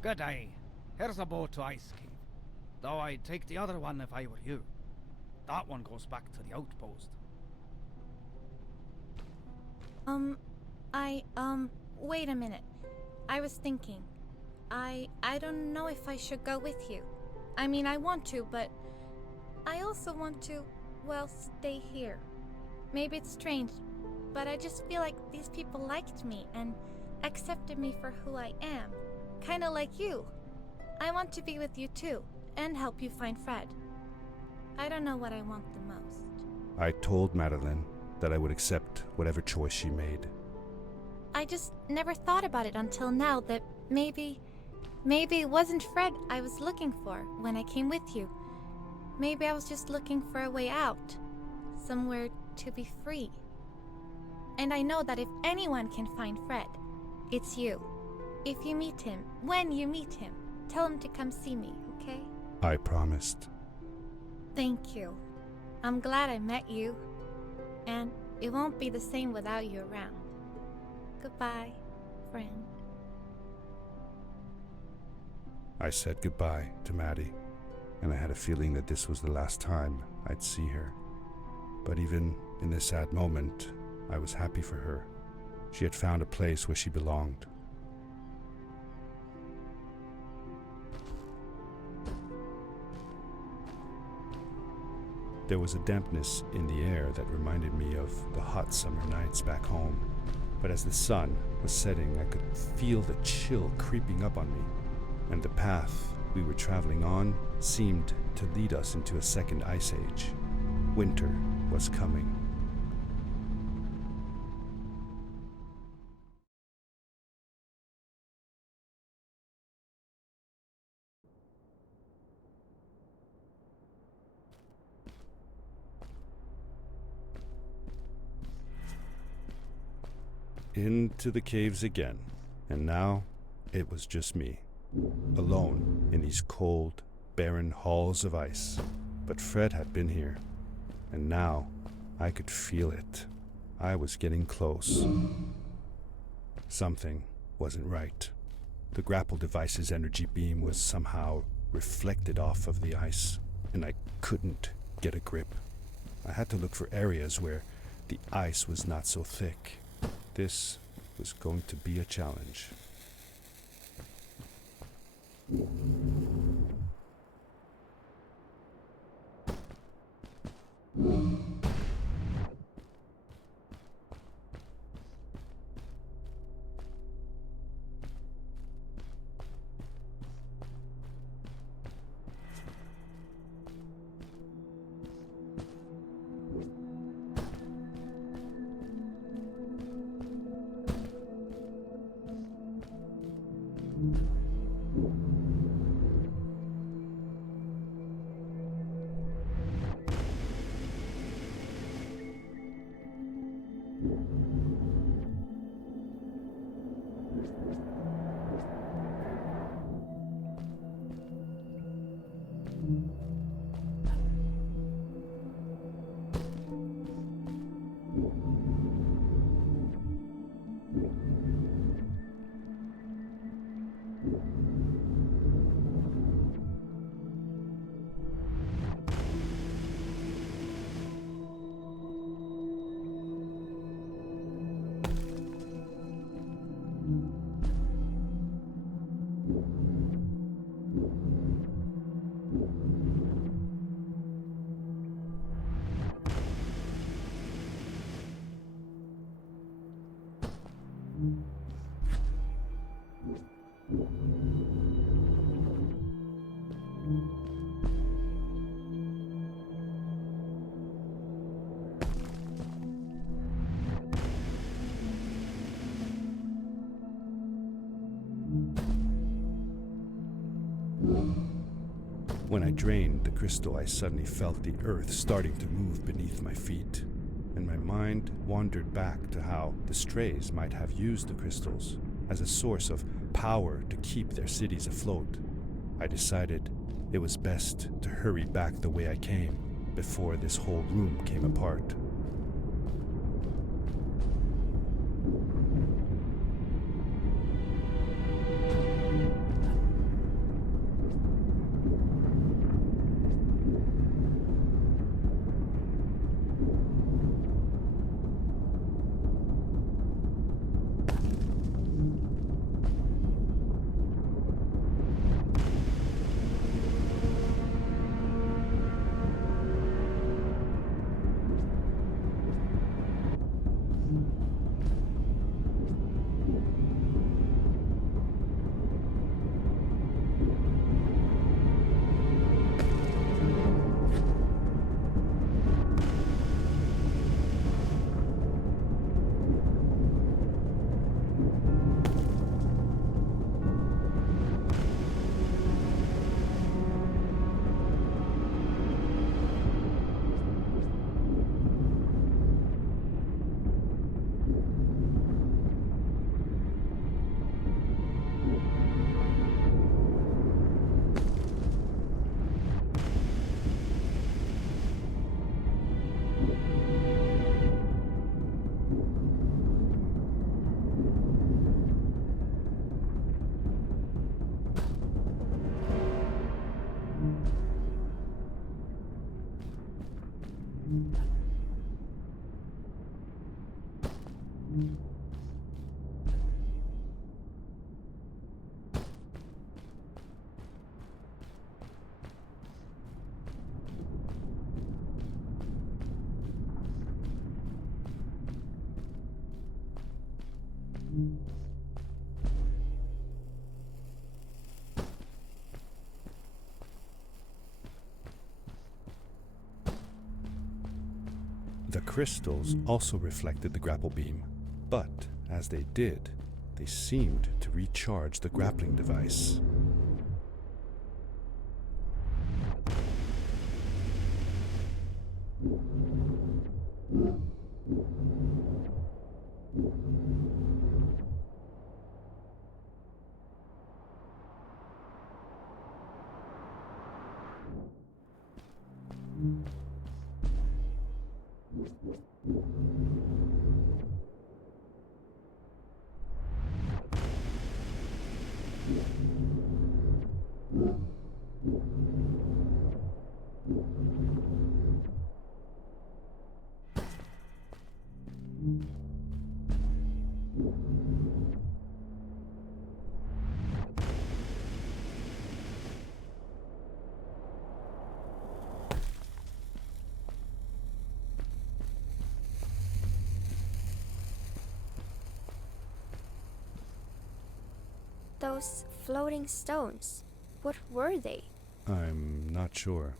Good day. Here's a boat to Ice Cave. Though I'd take the other one if I were you. That one goes back to the outpost. Wait a minute. I was thinking. I don't know if I should go with you. I mean, I want to, but I also want to, well, stay here. Maybe it's strange, but I just feel like these people liked me and accepted me for who I am. Kinda like you. I want to be with you too, and help you find Fred. I don't know what I want the most. I told Madeline that I would accept whatever choice she made. I just never thought about it until now that maybe it wasn't Fred I was looking for when I came with you. Maybe I was just looking for a way out. Somewhere to be free. And I know that if anyone can find Fred, it's you. If you meet him, when you meet him, tell him to come see me, okay? I promised. Thank you. I'm glad I met you. And it won't be the same without you around. Goodbye, friend. I said goodbye to Maddie, and I had a feeling that this was the last time I'd see her. But even in this sad moment, I was happy for her. She had found a place where she belonged. There was a dampness in the air that reminded me of the hot summer nights back home. But as the sun was setting, I could feel the chill creeping up on me, and the path we were traveling on seemed to lead us into a second ice age. Winter was coming. Into the caves again, and now it was just me, alone in these cold, barren halls of ice. But Fred had been here, and now I could feel it. I was getting close. Something wasn't right. The grapple device's energy beam was somehow reflected off of the ice, and I couldn't get a grip. I had to look for areas where the ice was not so thick. This was going to be a challenge. When I drained the crystal, I suddenly felt the earth starting to move beneath my feet, and my mind wandered back to how the Strays might have used the crystals as a source of power to keep their cities afloat. I decided it was best to hurry back the way I came before this whole room came apart. The crystals also reflected the grapple beam, but as they did, they seemed to recharge the grappling device. Those floating stones, what were they? I'm not sure.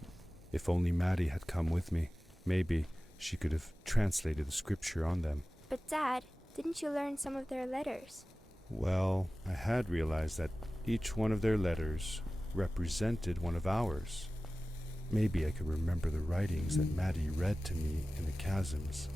If only Maddie had come with me, maybe she could have translated the scripture on them. But Dad, didn't you learn some of their letters? Well, I had realized that each one of their letters represented one of ours. Maybe I could remember the writings that Maddie read to me in the chasms.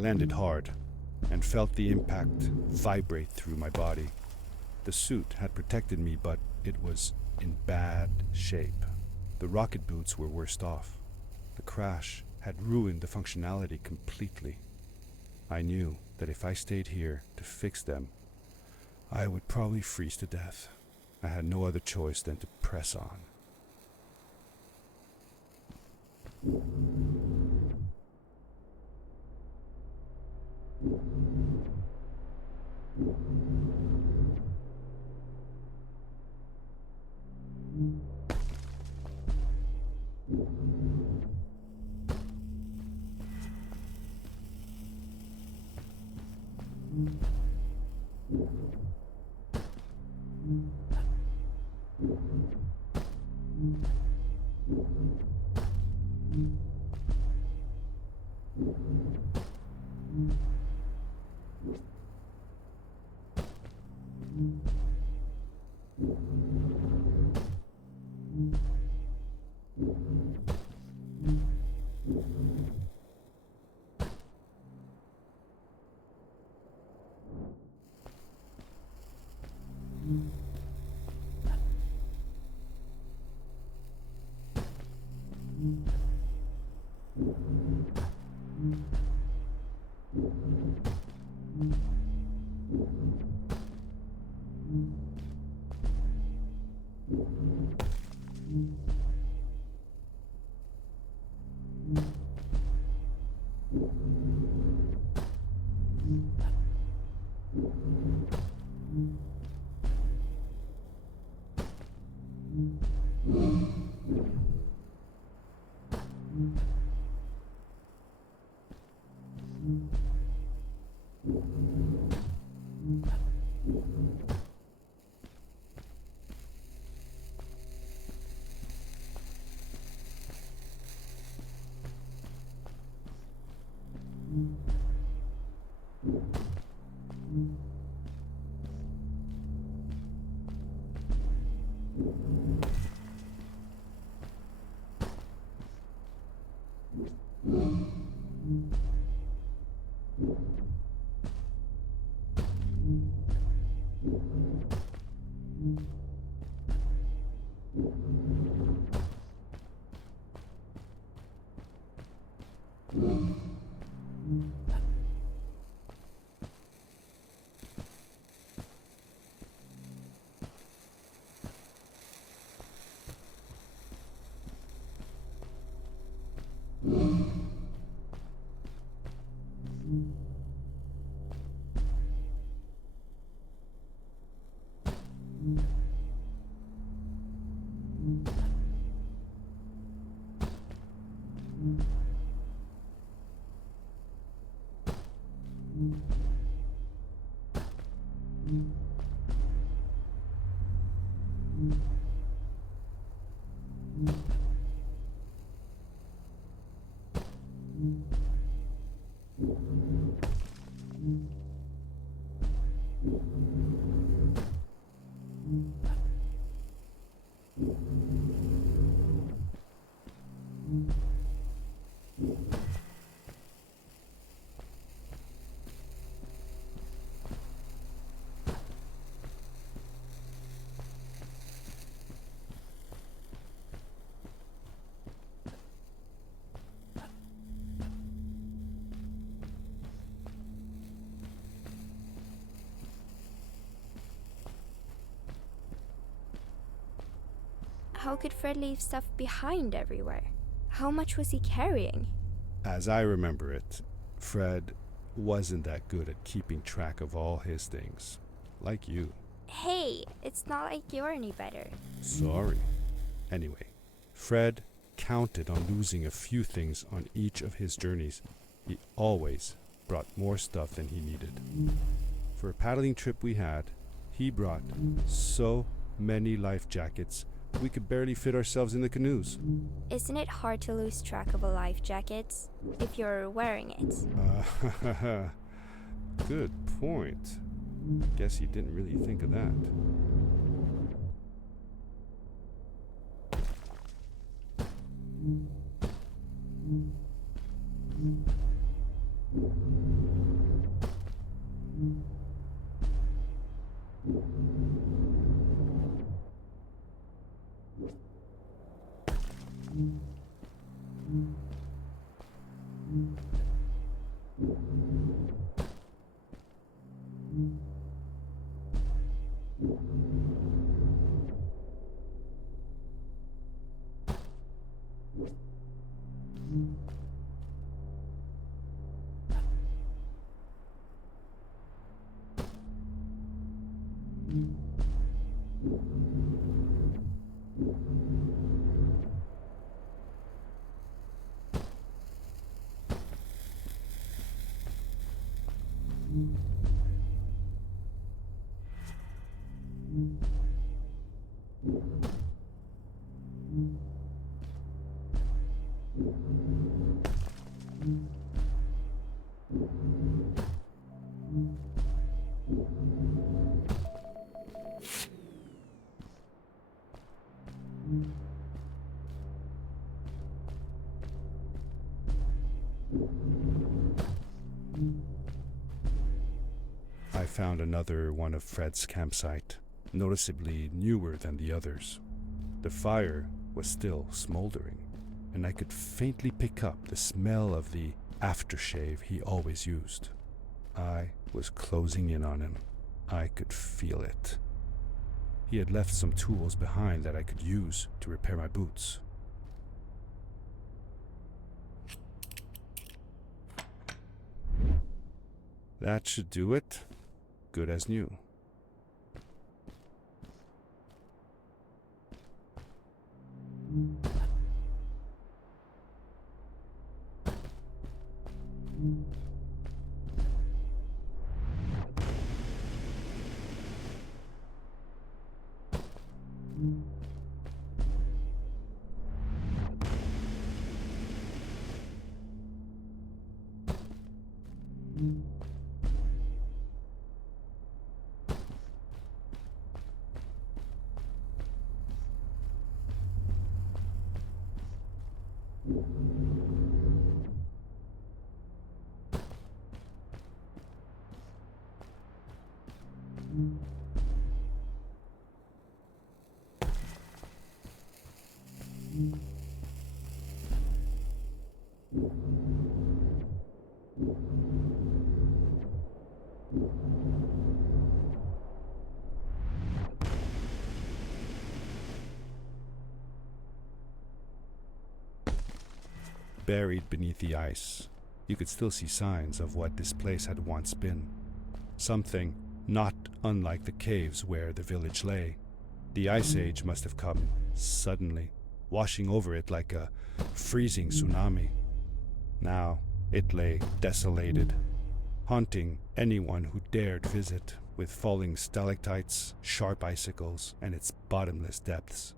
landed hard and felt the impact vibrate through my body. The suit had protected me, but it was in bad shape. The rocket boots were worst off. The crash had ruined the functionality completely. I knew that if I stayed here to fix them, I would probably freeze to death. I had no other choice than to press on. How could Fred leave stuff behind everywhere? How much was he carrying? As I remember it, Fred wasn't that good at keeping track of all his things. Like you. Hey, it's not like you're any better. Sorry. Anyway, Fred counted on losing a few things on each of his journeys. He always brought more stuff than he needed. For a paddling trip we had, he brought so many life jackets we could barely fit ourselves in the canoes. Isn't it hard to lose track of a life jacket if you're wearing it? Good point. Guess he didn't really think of that. I found another one of Fred's campsite, noticeably newer than the others. The fire was still smoldering, and I could faintly pick up the smell of the aftershave he always used. I was closing in on him. I could feel it. He had left some tools behind that I could use to repair my boots. That should do it. Good as new. Buried beneath the ice, you could still see signs of what this place had once been. Something not unlike the caves where the village lay. The Ice Age must have come suddenly, washing over it like a freezing tsunami. Now it lay desolated, haunting anyone who dared visit, with falling stalactites, sharp icicles, and its bottomless depths.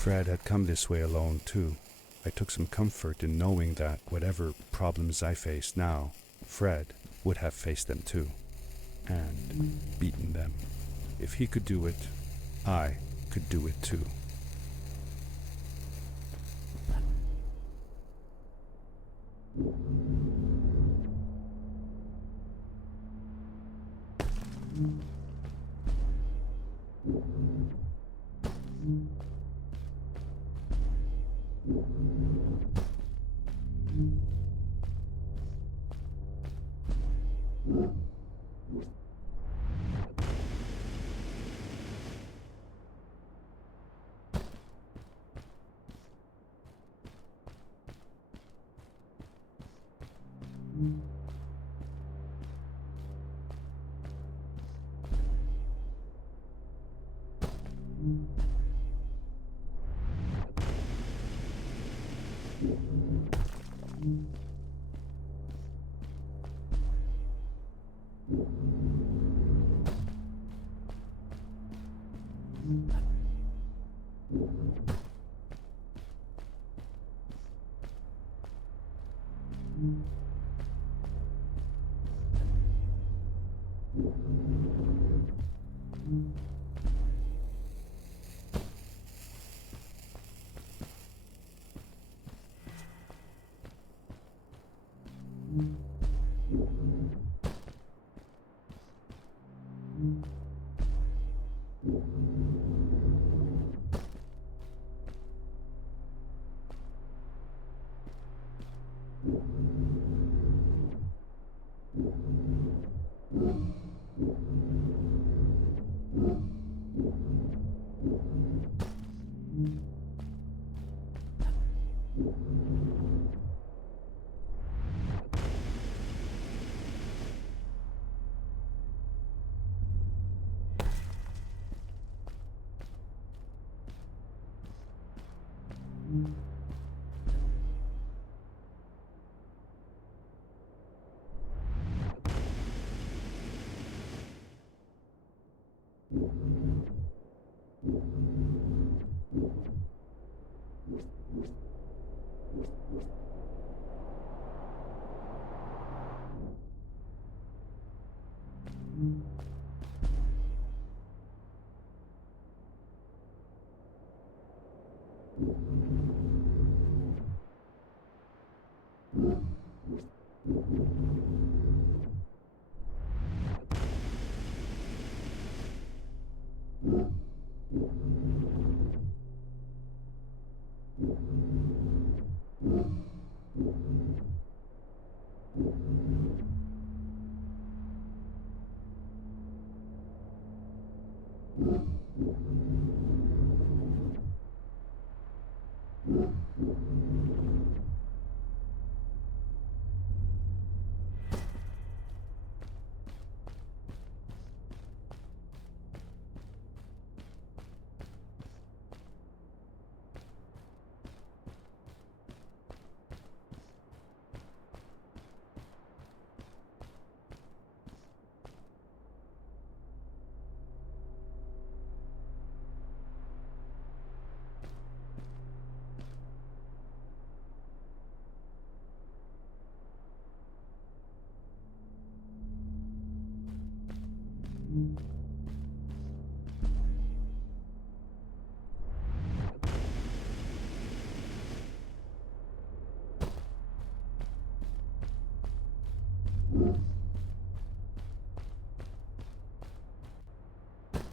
Fred had come this way alone, too. I took some comfort in knowing that whatever problems I faced now, Fred would have faced them too, and beaten them. If he could do it, I could do it too.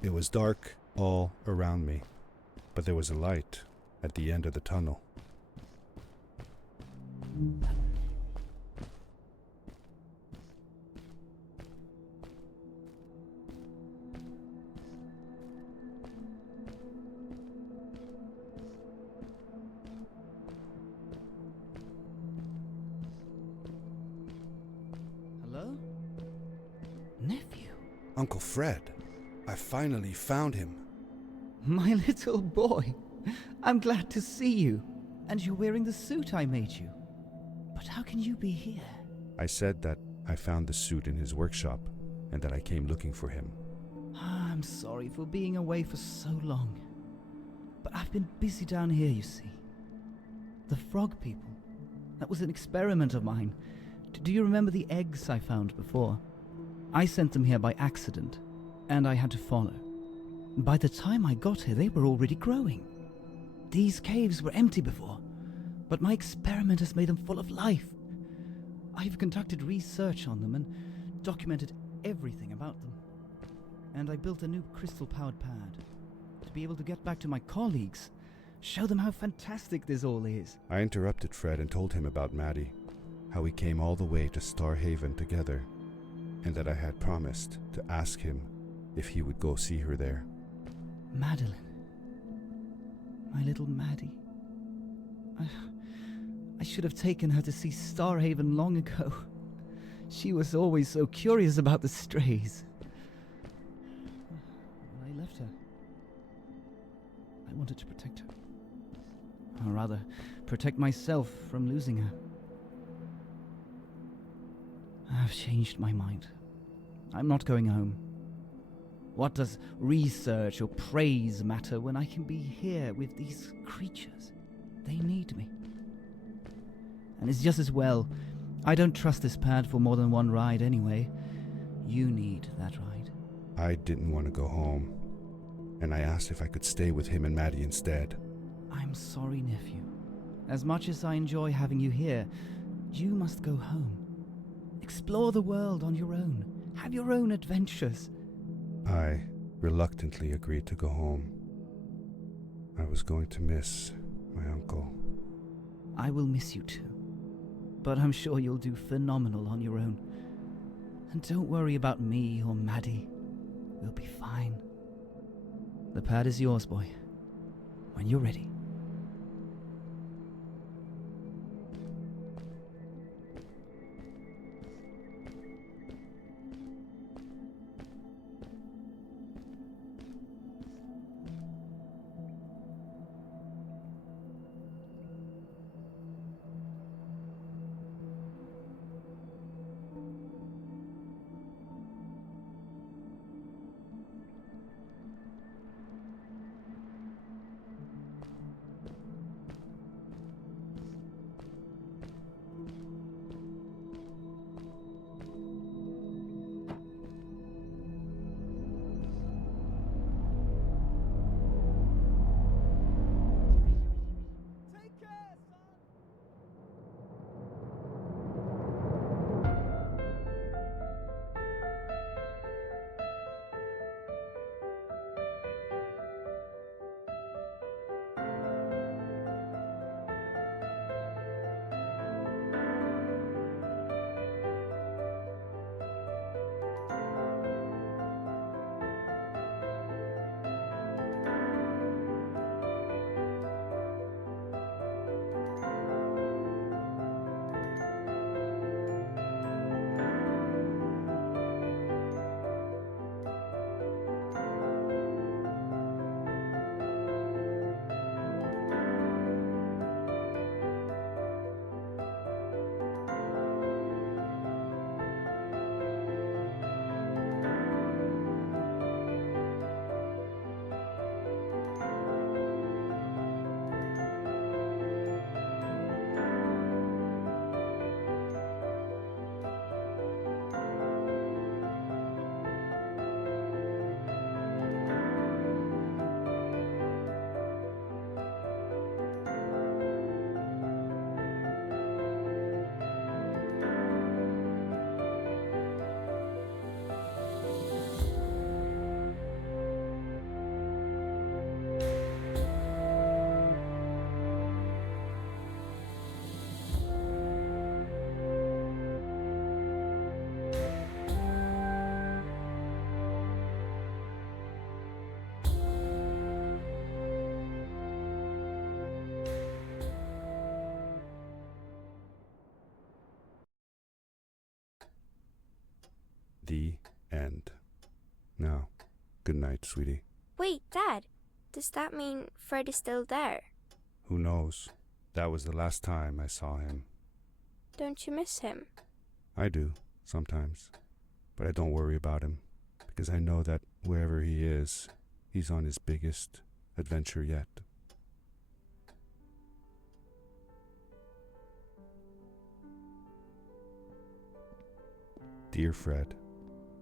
It was dark all around me, but there was a light at the end of the tunnel. Hello? Nephew? Uncle Fred, I finally found him. My little boy. I'm glad to see you. And you're wearing the suit I made you. But how can you be here? I said that I found the suit in his workshop and that I came looking for him. I'm sorry for being away for so long. But I've been busy down here, you see. The frog people. That was an experiment of mine. Do you remember the eggs I found before? I sent them here by accident, and I had to follow. By the time I got here, they were already growing. These caves were empty before, but my experiment has made them full of life. I've conducted research on them and documented everything about them. And I built a new crystal-powered pad to be able to get back to my colleagues, show them how fantastic this all is. I interrupted Fred and told him about Maddie, how we came all the way to Starhaven together, and that I had promised to ask him if he would go see her there. Madeline. My little Maddie. I should have taken her to see Starhaven long ago. She was always so curious about the strays. When I left her, I wanted to protect her. Or rather, protect myself from losing her. I've changed my mind. I'm not going home. What does research or praise matter when I can be here with these creatures? They need me. And it's just as well. I don't trust this pad for more than one ride anyway. You need that ride. I didn't want to go home, and I asked if I could stay with him and Maddie instead. I'm sorry, nephew. As much as I enjoy having you here, you must go home. Explore the world on your own. Have your own adventures. I reluctantly agreed to go home. I was going to miss my uncle. I will miss you too. But I'm sure you'll do phenomenal on your own. And don't worry about me or Maddie. We'll be fine. The pad is yours, boy. When you're ready. The end. Now, good night, sweetie. Wait, Dad. Does that mean Fred is still there? Who knows? That was the last time I saw him. Don't you miss him? I do, sometimes. But I don't worry about him, because I know that wherever he is, he's on his biggest adventure yet. Dear Fred,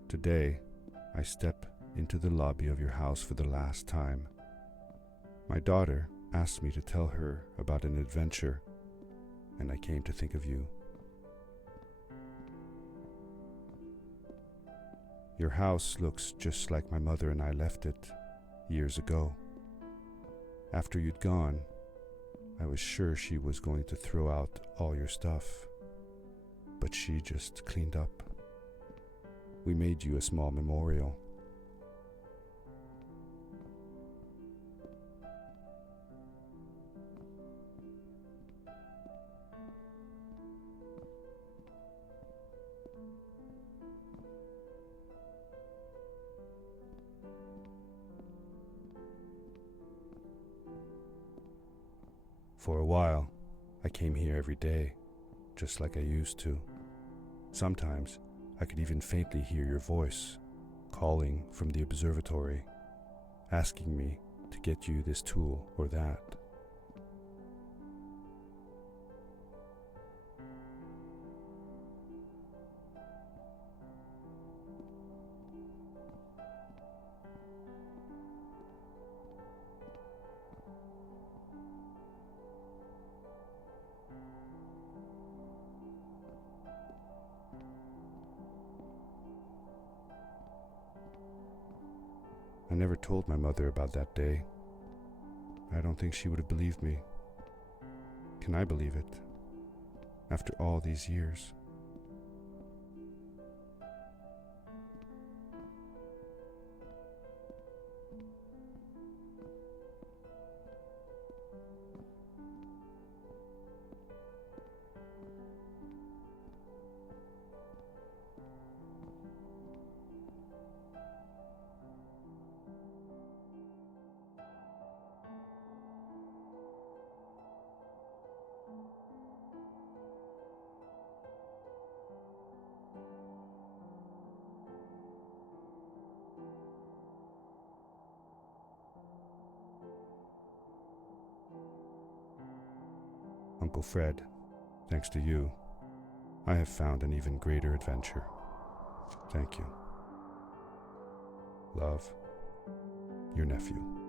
today I step into the lobby of your house for the last time. My daughter asked me to tell her about an adventure, and I came to think of you. Your house looks just like my mother and I left it years ago. After you'd gone, I was sure she was going to throw out all your stuff, but she just cleaned up. We made you a small memorial. For a while, I came here every day, just like I used to. Sometimes, I could even faintly hear your voice, calling from the observatory, asking me to get you this tool or that. I never told my mother about that day. I don't think she would have believed me. Can I believe it? After all these years. Uncle Fred, thanks to you, I have found an even greater adventure. Thank you. Love, your nephew.